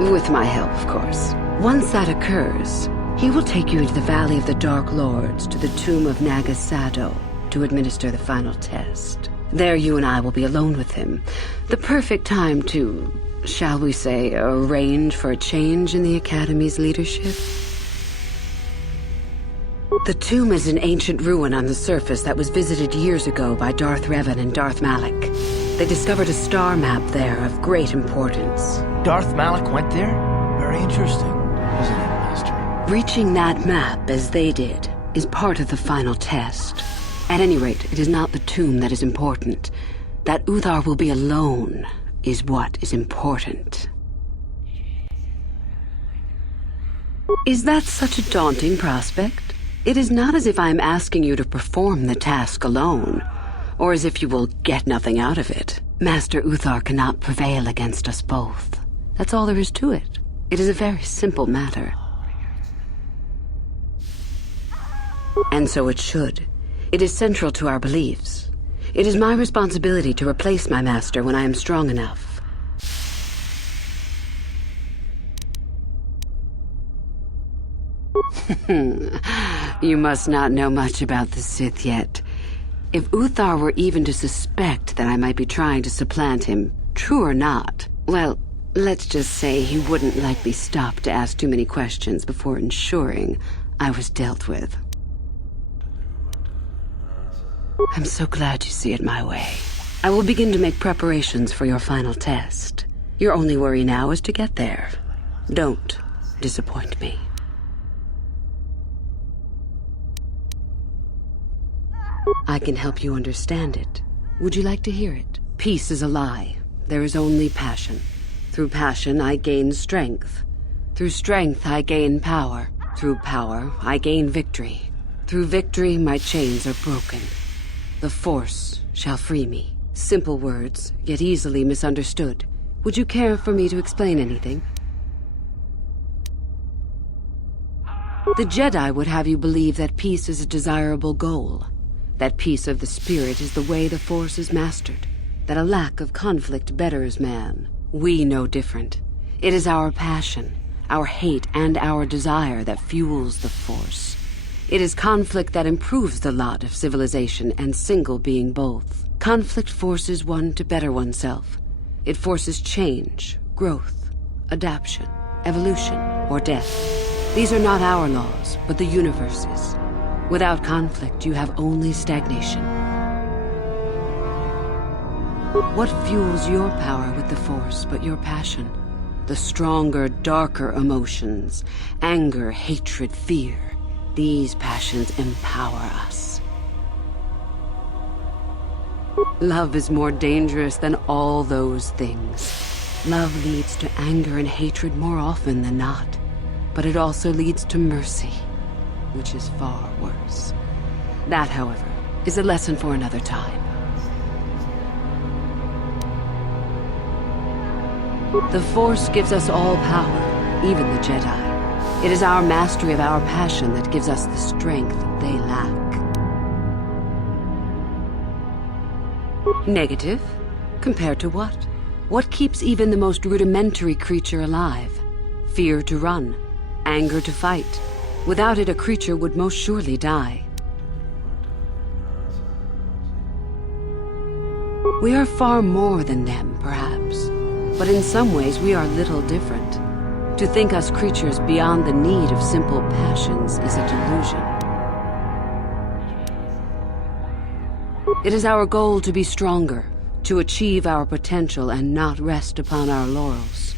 With my help, of course. Once that occurs, he will take you into the Valley of the Dark Lords to the tomb of Nagasado to administer the final test. There you and I will be alone with him. The perfect time to, shall we say, arrange for a change in the Academy's leadership. The tomb is an ancient ruin on the surface that was visited years ago by Darth Revan and Darth Malak. They discovered a star map there of great importance. Darth Malak went there? Very interesting, wasn't it, Master? Reaching that map, as they did, is part of the final test. At any rate, it is not the tomb that is important. That Uthar will be alone is what is important. Is that such a daunting prospect? It is not as if I am asking you to perform the task alone, or as if you will get nothing out of it. Master Uthar cannot prevail against us both. That's all there is to it. It is a very simple matter. And so it should. It is central to our beliefs. It is my responsibility to replace my master when I am strong enough. You must not know much about the Sith yet. If Uthar were even to suspect that I might be trying to supplant him, true or not, well, let's just say he wouldn't likely stop to ask too many questions before ensuring I was dealt with. I'm so glad you see it my way. I will begin to make preparations for your final test. Your only worry now is to get there. Don't disappoint me. I can help you understand it. Would you like to hear it? Peace is a lie. There is only passion. Through passion, I gain strength. Through strength, I gain power. Through power, I gain victory. Through victory, my chains are broken. The Force shall free me. Simple words, yet easily misunderstood. Would you care for me to explain anything? The Jedi would have you believe that peace is a desirable goal. That peace of the spirit is the way the Force is mastered. That a lack of conflict betters man. We know different. It is our passion, our hate, and our desire that fuels the Force. It is conflict that improves the lot of civilization and single being both. Conflict forces one to better oneself. It forces change, growth, adaptation, evolution, or death. These are not our laws, but the universe's. Without conflict, you have only stagnation. What fuels your power with the Force but your passion? The stronger, darker emotions. Anger, hatred, fear. These passions empower us. Love is more dangerous than all those things. Love leads to anger and hatred more often than not. But it also leads to mercy, which is far worse. That, however, is a lesson for another time. The Force gives us all power, even the Jedi. It is our mastery of our passion that gives us the strength they lack. Negative? Compared to what? What keeps even the most rudimentary creature alive? Fear to run, anger to fight. Without it, a creature would most surely die. We are far more than them, perhaps. But in some ways, we are little different. To think us creatures beyond the need of simple passions is a delusion. It is our goal to be stronger, to achieve our potential and not rest upon our laurels.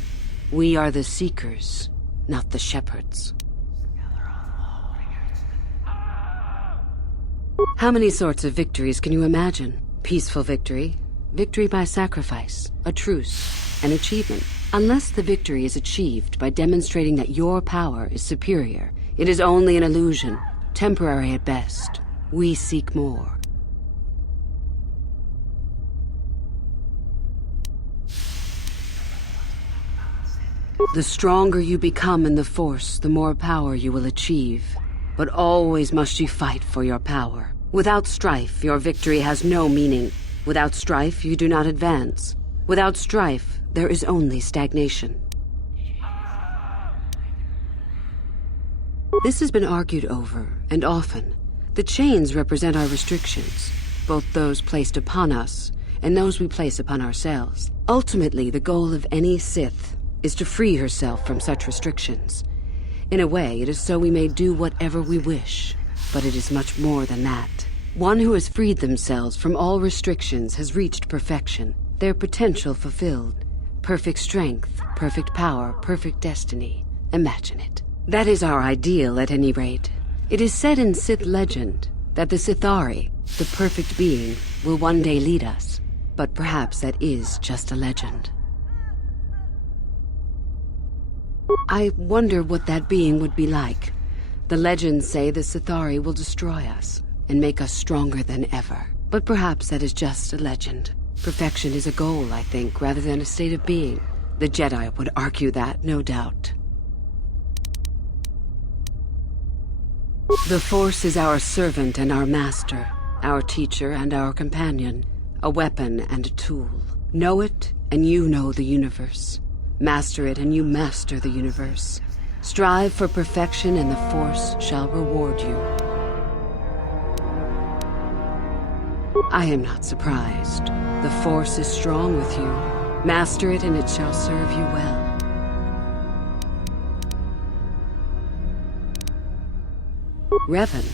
We are the seekers, not the shepherds. How many sorts of victories can you imagine? Peaceful victory, victory by sacrifice, a truce, an achievement. Unless the victory is achieved by demonstrating that your power is superior, it is only an illusion, temporary at best. We seek more. The stronger you become in the Force, the more power you will achieve. But always must you fight for your power. Without strife, your victory has no meaning. Without strife, you do not advance. Without strife, there is only stagnation. This has been argued over, and often. The chains represent our restrictions, both those placed upon us and those we place upon ourselves. Ultimately, the goal of any Sith is to free herself from such restrictions. In a way, it is so we may do whatever we wish, but it is much more than that. One who has freed themselves from all restrictions has reached perfection, their potential fulfilled. Perfect strength, perfect power, perfect destiny. Imagine it. That is our ideal, at any rate. It is said in Sith legend that the Sithari, the perfect being, will one day lead us. But perhaps that is just a legend. I wonder what that being would be like. The legends say the Sithari will destroy us and make us stronger than ever. But perhaps that is just a legend. Perfection is a goal, I think, rather than a state of being. The Jedi would argue that, no doubt. The Force is our servant and our master, our teacher and our companion, a weapon and a tool. Know it, and you know the universe. Master it, and you master the universe. Strive for perfection, and the Force shall reward you. I am not surprised. The Force is strong with you. Master it, and it shall serve you well. Revan?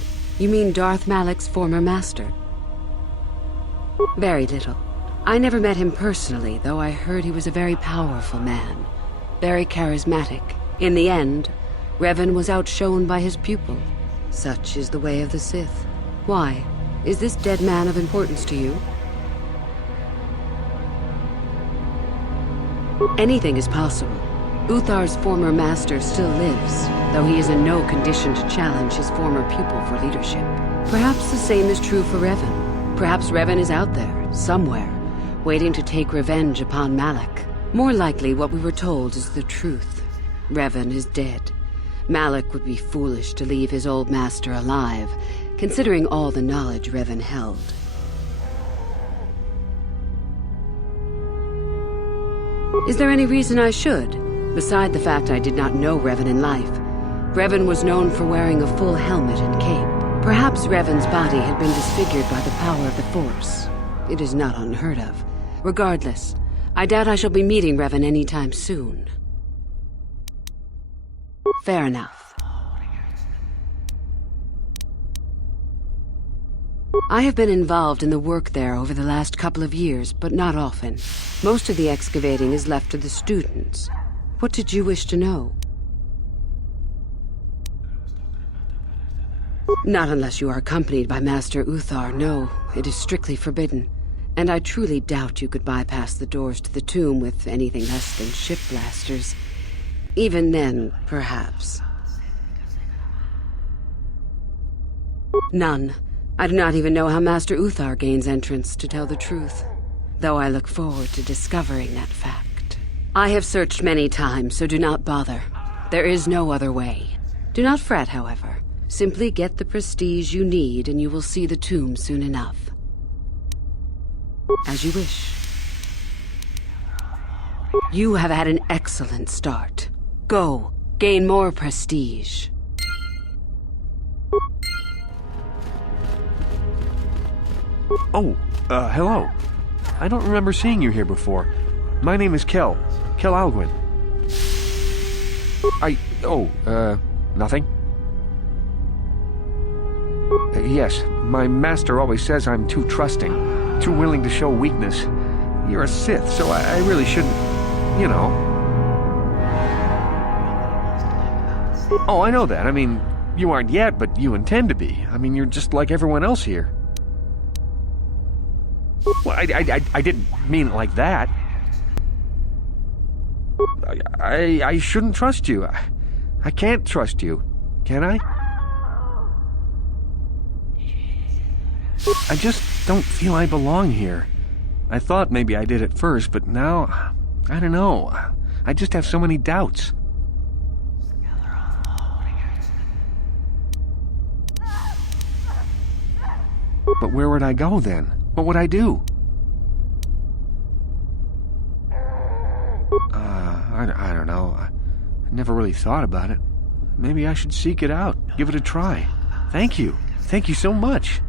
You mean Darth Malak's former master? Very little. I never met him personally, though I heard he was a very powerful man. Very charismatic. In the end, Revan was outshone by his pupil. Such is the way of the Sith. Why? Is this dead man of importance to you? Anything is possible. Uthar's former master still lives, though he is in no condition to challenge his former pupil for leadership. Perhaps the same is true for Revan. Perhaps Revan is out there, somewhere, waiting to take revenge upon Malak. More likely, what we were told is the truth. Revan is dead. Malak would be foolish to leave his old master alive, considering all the knowledge Revan held. Is there any reason I should? Beside the fact I did not know Revan in life, Revan was known for wearing a full helmet and cape. Perhaps Revan's body had been disfigured by the power of the Force. It is not unheard of. Regardless, I doubt I shall be meeting Revan anytime soon. Fair enough. I have been involved in the work there over the last couple of years, but not often. Most of the excavating is left to the students. What did you wish to know? Not unless you are accompanied by Master Uthar, no. It is strictly forbidden. And I truly doubt you could bypass the doors to the tomb with anything less than ship blasters. Even then, perhaps. None. I do not even know how Master Uthar gains entrance, to tell the truth. Though I look forward to discovering that fact. I have searched many times, so do not bother. There is no other way. Do not fret, however. Simply get the prestige you need, and you will see the tomb soon enough. As you wish. You have had an excellent start. Go, gain more prestige. Oh, hello. I don't remember seeing you here before. My name is Kel Alguin. Nothing? Yes, my master always says I'm too trusting, too willing to show weakness. You're a Sith, so I really shouldn't, you know. Oh, I know that. I mean, you aren't yet, but you intend to be. I mean, you're just like everyone else here. Well, I didn't mean it like that. I shouldn't trust you. I can't trust you. Can I? I just don't feel I belong here. I thought maybe I did at first, but now, I don't know. I just have so many doubts. But where would I go then? What would I do? I don't know. I never really thought about it. Maybe I should seek it out, give it a try. Thank you. Thank you so much.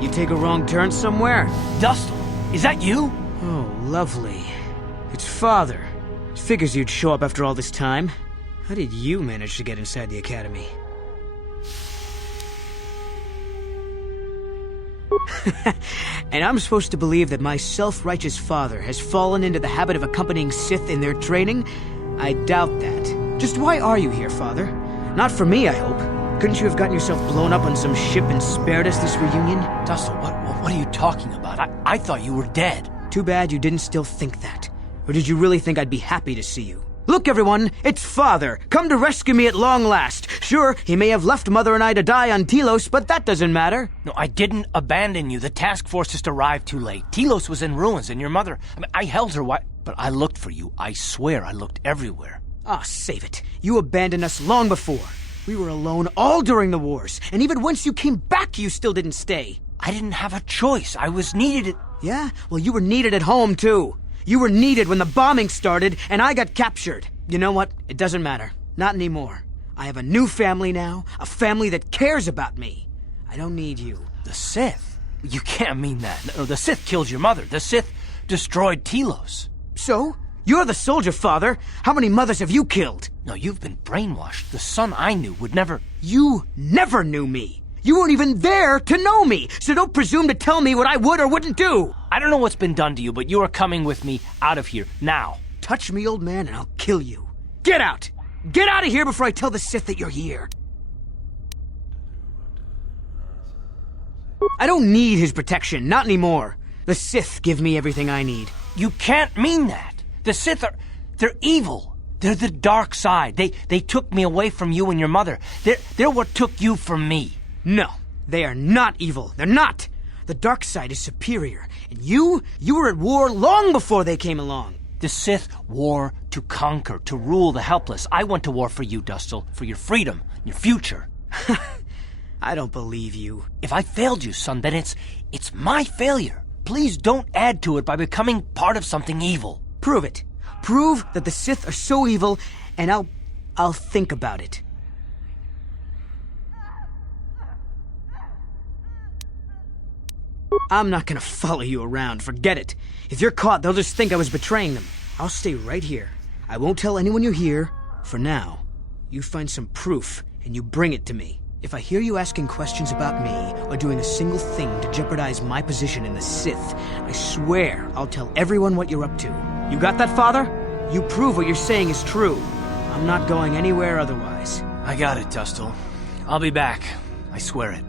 You take a wrong turn somewhere? Dustle, is that you? Oh, lovely. It's Father. Figures you'd show up after all this time. How did you manage to get inside the Academy? And I'm supposed to believe that my self-righteous father has fallen into the habit of accompanying Sith in their training? I doubt that. Just why are you here, Father? Not for me, I hope. Couldn't you have gotten yourself blown up on some ship and spared us this reunion? Dustle, what are you talking about? I thought you were dead. Too bad you didn't still think that. Or did you really think I'd be happy to see you? Look, everyone, it's Father, come to rescue me at long last. Sure, he may have left Mother and I to die on Telos, but that doesn't matter. No, I didn't abandon you. The task force just arrived too late. Telos was in ruins, and your mother... I held her but I looked for you. I swear I looked everywhere. Ah, save it. You abandoned us long before. We were alone all during the wars, and even once you came back, you still didn't stay. I didn't have a choice. I was needed Yeah? Well, you were needed at home, too. You were needed when the bombing started, and I got captured. You know what? It doesn't matter. Not anymore. I have a new family now, a family that cares about me. I don't need you. The Sith? You can't mean that. No, the Sith killed your mother. The Sith destroyed Telos. So? You're the soldier, Father. How many mothers have you killed? No, you've been brainwashed. The son I knew would never... You never knew me. You weren't even there to know me, so don't presume to tell me what I would or wouldn't do. I don't know what's been done to you, but you are coming with me out of here, now. Touch me, old man, and I'll kill you. Get out! Get out of here before I tell the Sith that you're here. I don't need his protection, not anymore. The Sith give me everything I need. You can't mean that. The Sith they're evil. They're the dark side. They took me away from you and your mother. They're what took you from me. No, they are not evil. They're not. The dark side is superior. And you were at war long before they came along. The Sith war to conquer, to rule the helpless. I went to war for you, Dustil, for your freedom, your future. I don't believe you. If I failed you, son, then it's my failure. Please don't add to it by becoming part of something evil. Prove it. Prove that the Sith are so evil, and I'll think about it. I'm not gonna follow you around, forget it. If you're caught, they'll just think I was betraying them. I'll stay right here. I won't tell anyone you're here, for now. You find some proof, and you bring it to me. If I hear you asking questions about me, or doing a single thing to jeopardize my position in the Sith, I swear I'll tell everyone what you're up to. You got that, Father? You prove what you're saying is true. I'm not going anywhere otherwise. I got it, Dustil. I'll be back. I swear it.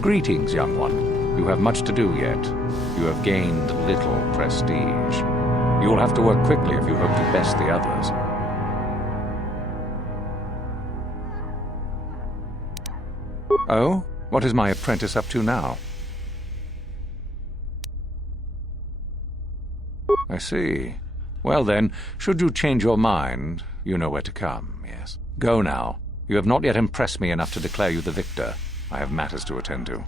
Greetings, young one. You have much to do yet. You have gained little prestige. You will have to work quickly if you hope to best the others. Oh? What is my apprentice up to now? I see. Well then, should you change your mind, you know where to come, yes. Go now. You have not yet impressed me enough to declare you the victor. I have matters to attend to.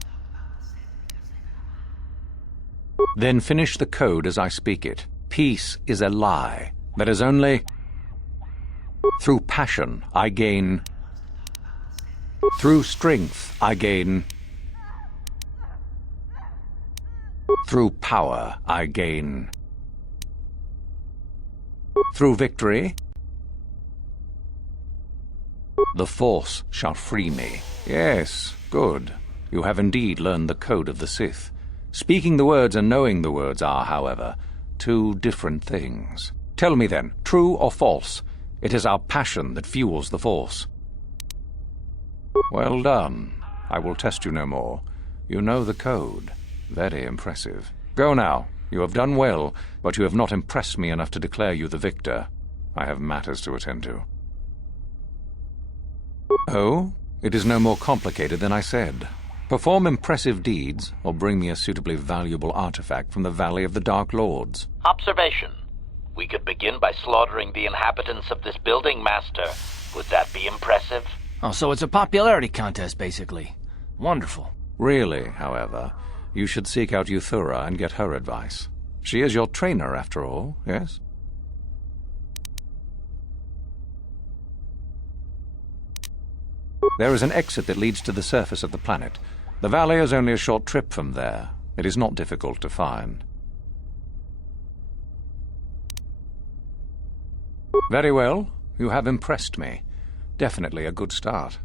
Then finish the code as I speak it. Peace is a lie. That is only... Through passion, I gain... Through strength, I gain... Through power, I gain... Through victory... The Force shall free me. Yes, good. You have indeed learned the code of the Sith. Speaking the words and knowing the words are, however, two different things. Tell me then, true or false? It is our passion that fuels the Force. Well done. I will test you no more. You know the code. Very impressive. Go now. You have done well, but you have not impressed me enough to declare you the victor. I have matters to attend to. Oh? It is no more complicated than I said. Perform impressive deeds, or bring me a suitably valuable artifact from the Valley of the Dark Lords. Observation. We could begin by slaughtering the inhabitants of this building, Master. Would that be impressive? Oh, so it's a popularity contest, basically. Wonderful. Really, however, you should seek out Euthura and get her advice. She is your trainer, after all, yes? There is an exit that leads to the surface of the planet. The valley is only a short trip from there. It is not difficult to find. Very well. You have impressed me. Definitely a good start.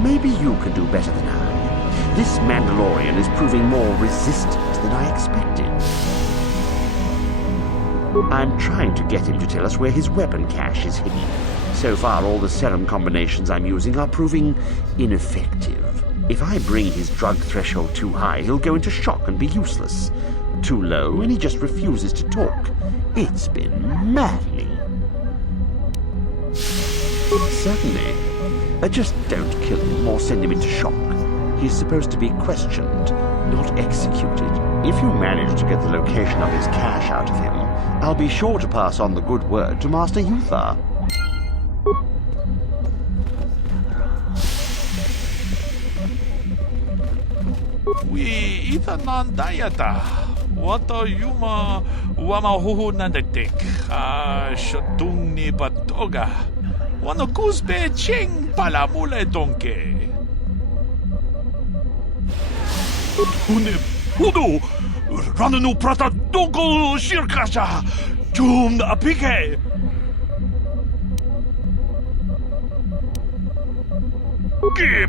Maybe you can do better than I. This Mandalorian is proving more resistant than I expected. I'm trying to get him to tell us where his weapon cache is hidden. So far, all the serum combinations I'm using are proving ineffective. If I bring his drug threshold too high, he'll go into shock and be useless. Too low, and he just refuses to talk. It's been maddening. Certainly. Just don't kill him or send him into shock. He's supposed to be questioned, not executed. If you manage to get the location of his cache out of him, I'll be sure to pass on the good word to Master Euthar. We itanan dayata. Wata yuma wamahuhu nandatik. Shatung ni batoga. Wanakuzbe ching palamule donke. Une pudu. Rananu prata donko shirkasha. Jum apike.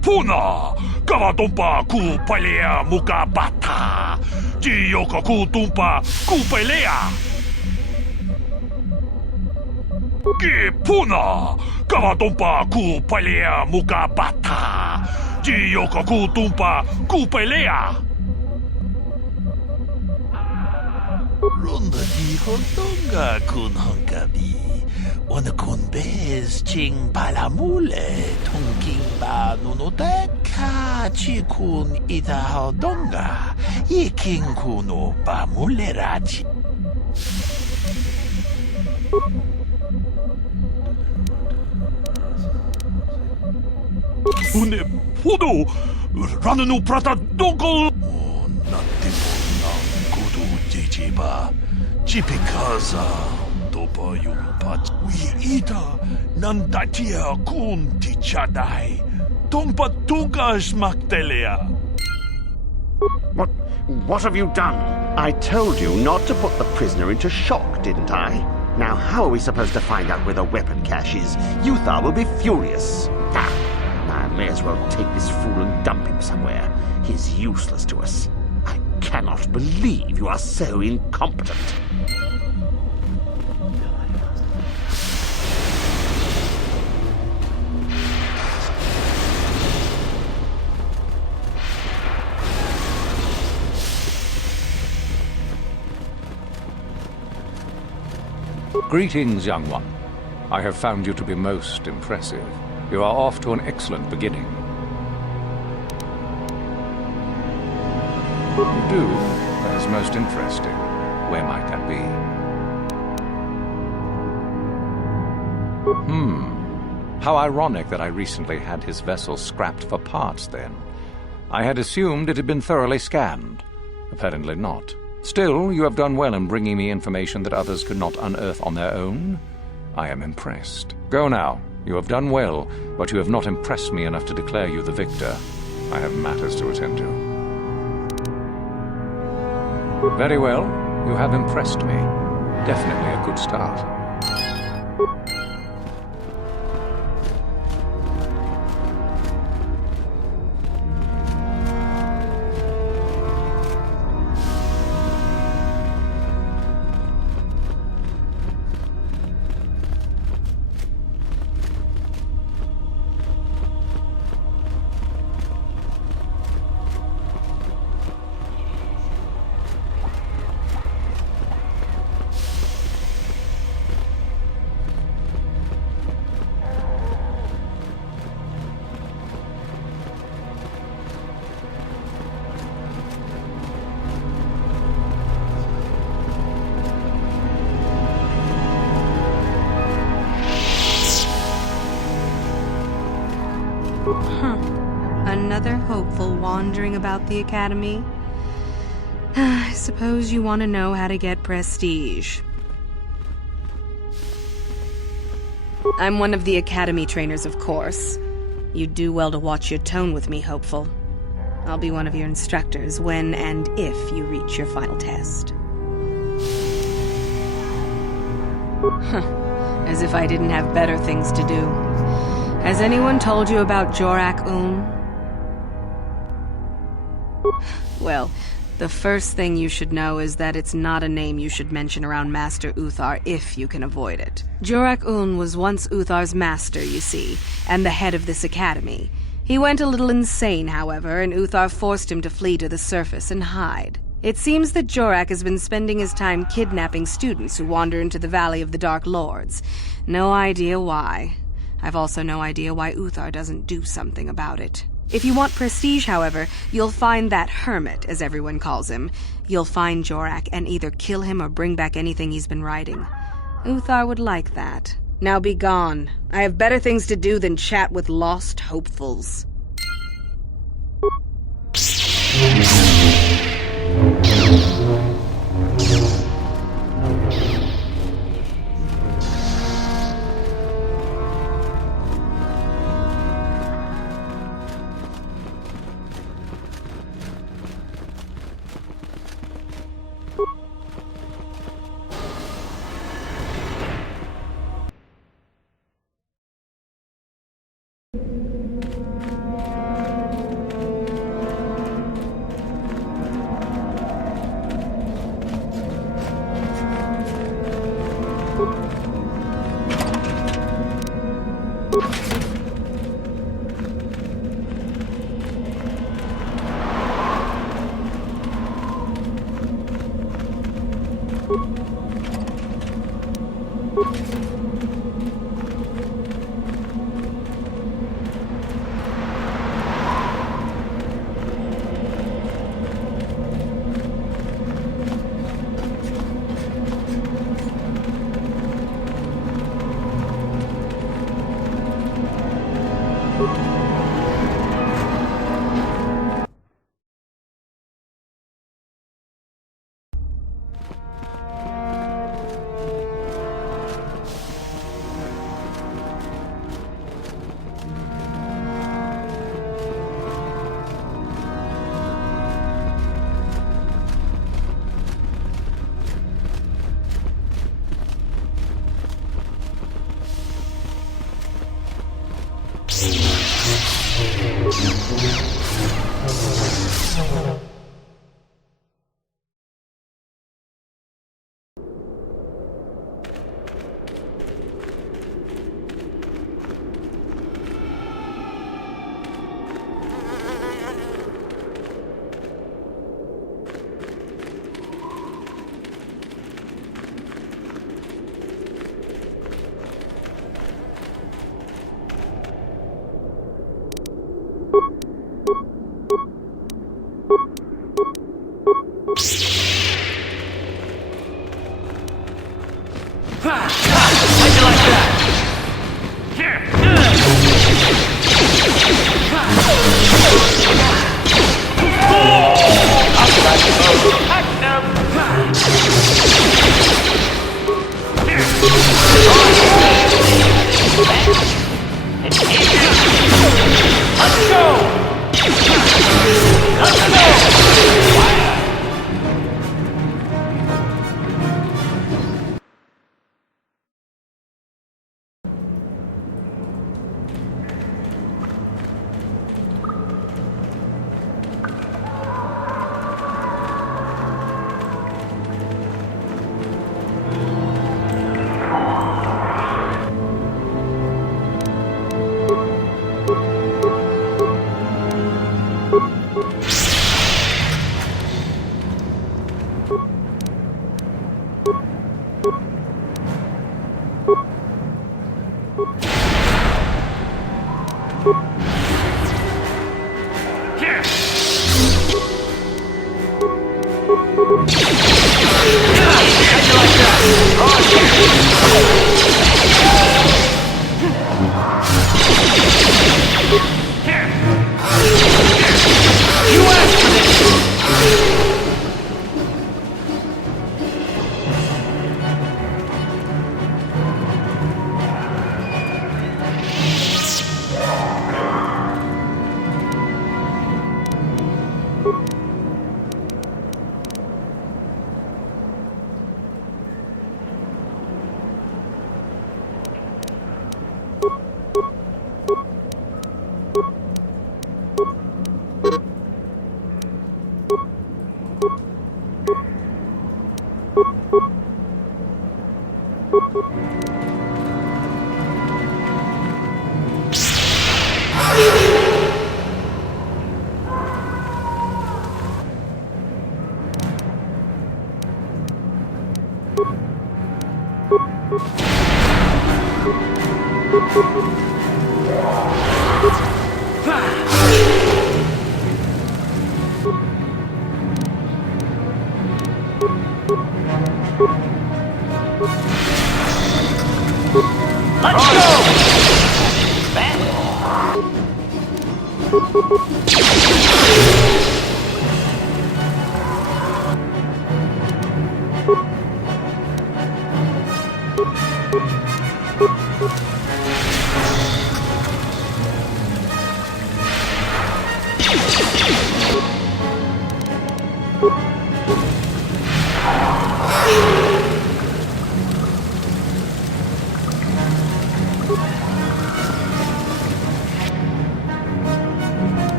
Puna, Kavatumpa ku palea muka bata. Jiyoka ku tumpa ku palea. Puna, Kavatumpa ku palea muka bata. Jiyoka ku tumpa ku palea. Runda di hotonga kun honkabi. Wana kun bez ching palamule tongking ba nunoteka chikun ita hodonga iking kuno ba mulerachi. Une podo rananu prata donko natipo nang kudu jijiba jipikaza. We ita nandatia kun tichadai. Tumpa tungas maktelea. What have you done? I told you not to put the prisoner into shock, didn't I? Now how are we supposed to find out where the weapon cache is? Uthar will be furious. I may as well take this fool and dump him somewhere. He's useless to us. I cannot believe you are so incompetent. Greetings, young one. I have found you to be most impressive. You are off to an excellent beginning. You do? That is most interesting. Where might that be? How ironic that I recently had his vessel scrapped for parts then. I had assumed it had been thoroughly scanned. Apparently not. Still, you have done well in bringing me information that others could not unearth on their own. I am impressed. Go now. You have done well, but you have not impressed me enough to declare you the victor. I have matters to attend to. Very well. You have impressed me. Definitely a good start. Another hopeful wandering about the Academy? I suppose you want to know how to get prestige. I'm one of the Academy trainers, of course. You'd do well to watch your tone with me, hopeful. I'll be one of your instructors when and if you reach your final test. As if I didn't have better things to do. Has anyone told you about Jorak-Un? Well, the first thing you should know is that it's not a name you should mention around Master Uthar if you can avoid it. Jorak-Un was once Uthar's master, you see, and the head of this academy. He went a little insane, however, and Uthar forced him to flee to the surface and hide. It seems that Jorak has been spending his time kidnapping students who wander into the Valley of the Dark Lords. No idea why. I've also no idea why Uthar doesn't do something about it. If you want prestige, however, you'll find that hermit, as everyone calls him. You'll find Jorak and either kill him or bring back anything he's been writing. Uthar would like that. Now be gone. I have better things to do than chat with lost hopefuls.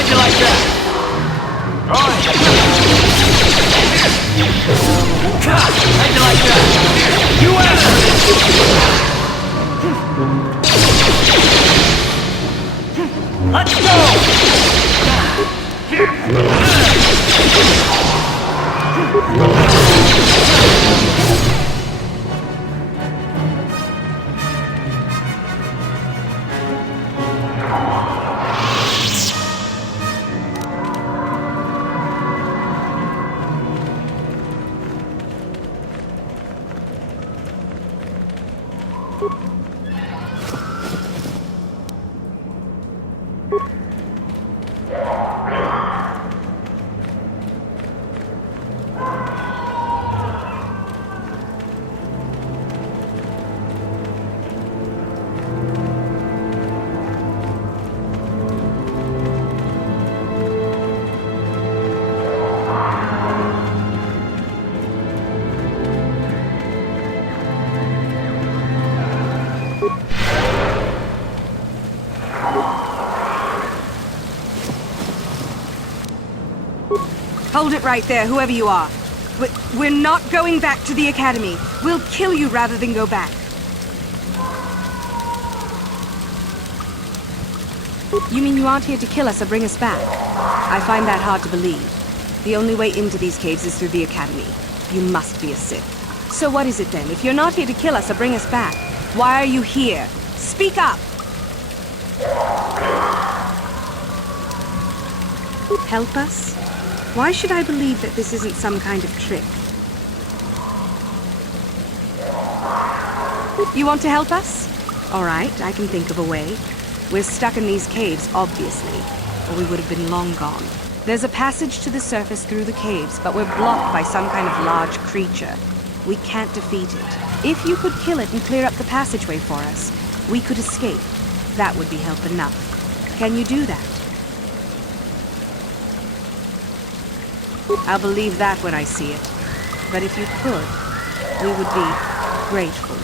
How'd you like that? How'd you like that? You answered it! Let's go! Hold it right there, whoever you are. We're not going back to the Academy. We'll kill you rather than go back. You mean you aren't here to kill us or bring us back? I find that hard to believe. The only way into these caves is through the Academy. You must be a Sith. So what is it then? If you're not here to kill us or bring us back, why are you here? Speak up! Help us? Why should I believe that this isn't some kind of trick? You want to help us? All right, I can think of a way. We're stuck in these caves, obviously, or we would have been long gone. There's a passage to the surface through the caves, but we're blocked by some kind of large creature. We can't defeat it. If you could kill it and clear up the passageway for us, we could escape. That would be help enough. Can you do that? I'll believe that when I see it. But if you could, we would be grateful.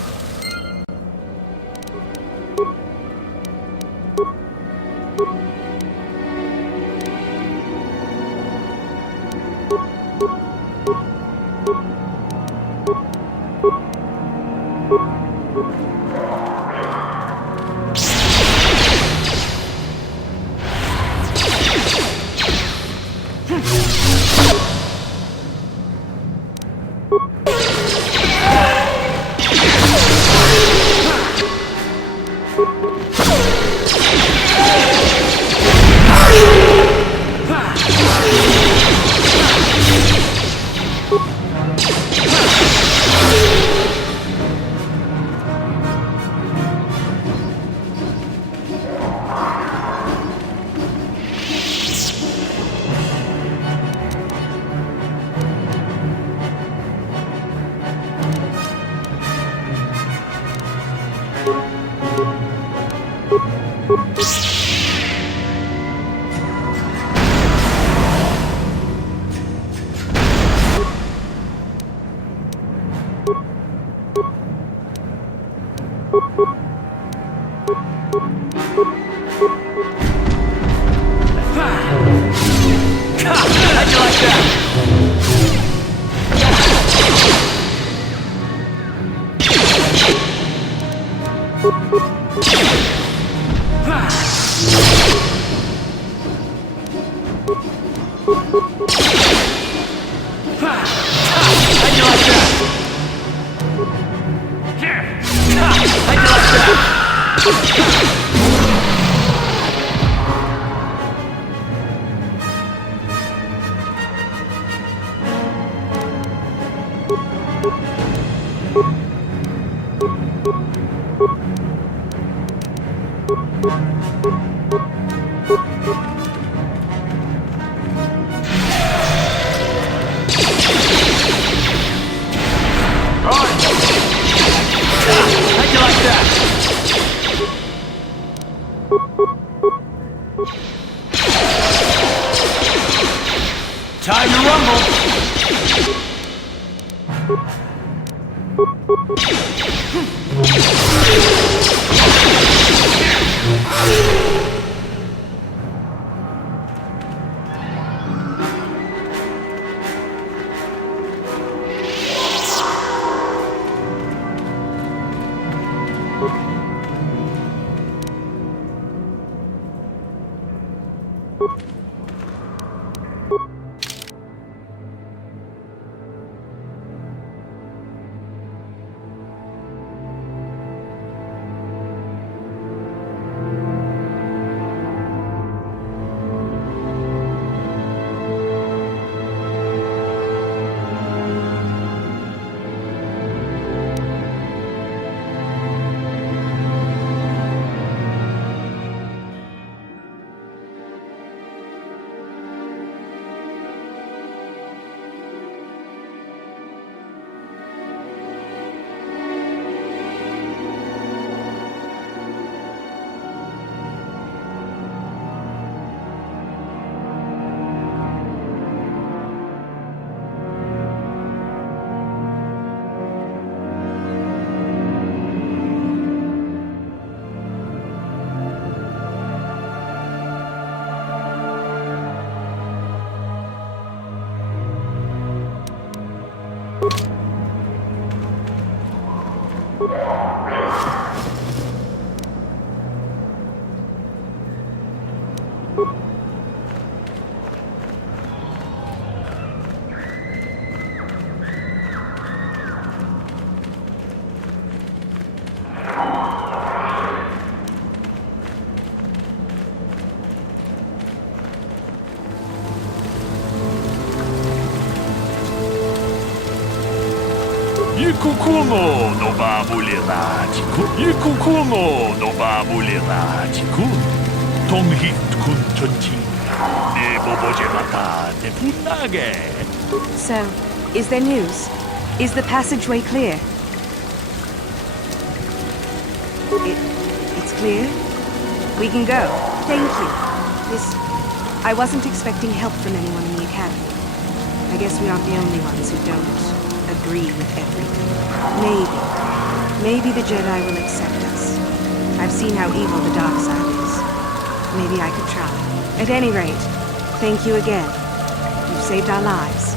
Time to rumble! Ikukumo no ba mulirajiku. Ikukumo no ba mulirajiku. Tonghit kun chonchi. Ne bobojemata ne punage. So, is there news? Is the passageway clear? It's clear? We can go. Thank you. I wasn't expecting help from anyone in the Academy. I guess we aren't the only ones who don't agree with everything. Maybe the Jedi will accept us. I've seen how evil the dark side is. Maybe I could try. At any rate, thank you again. You've saved our lives.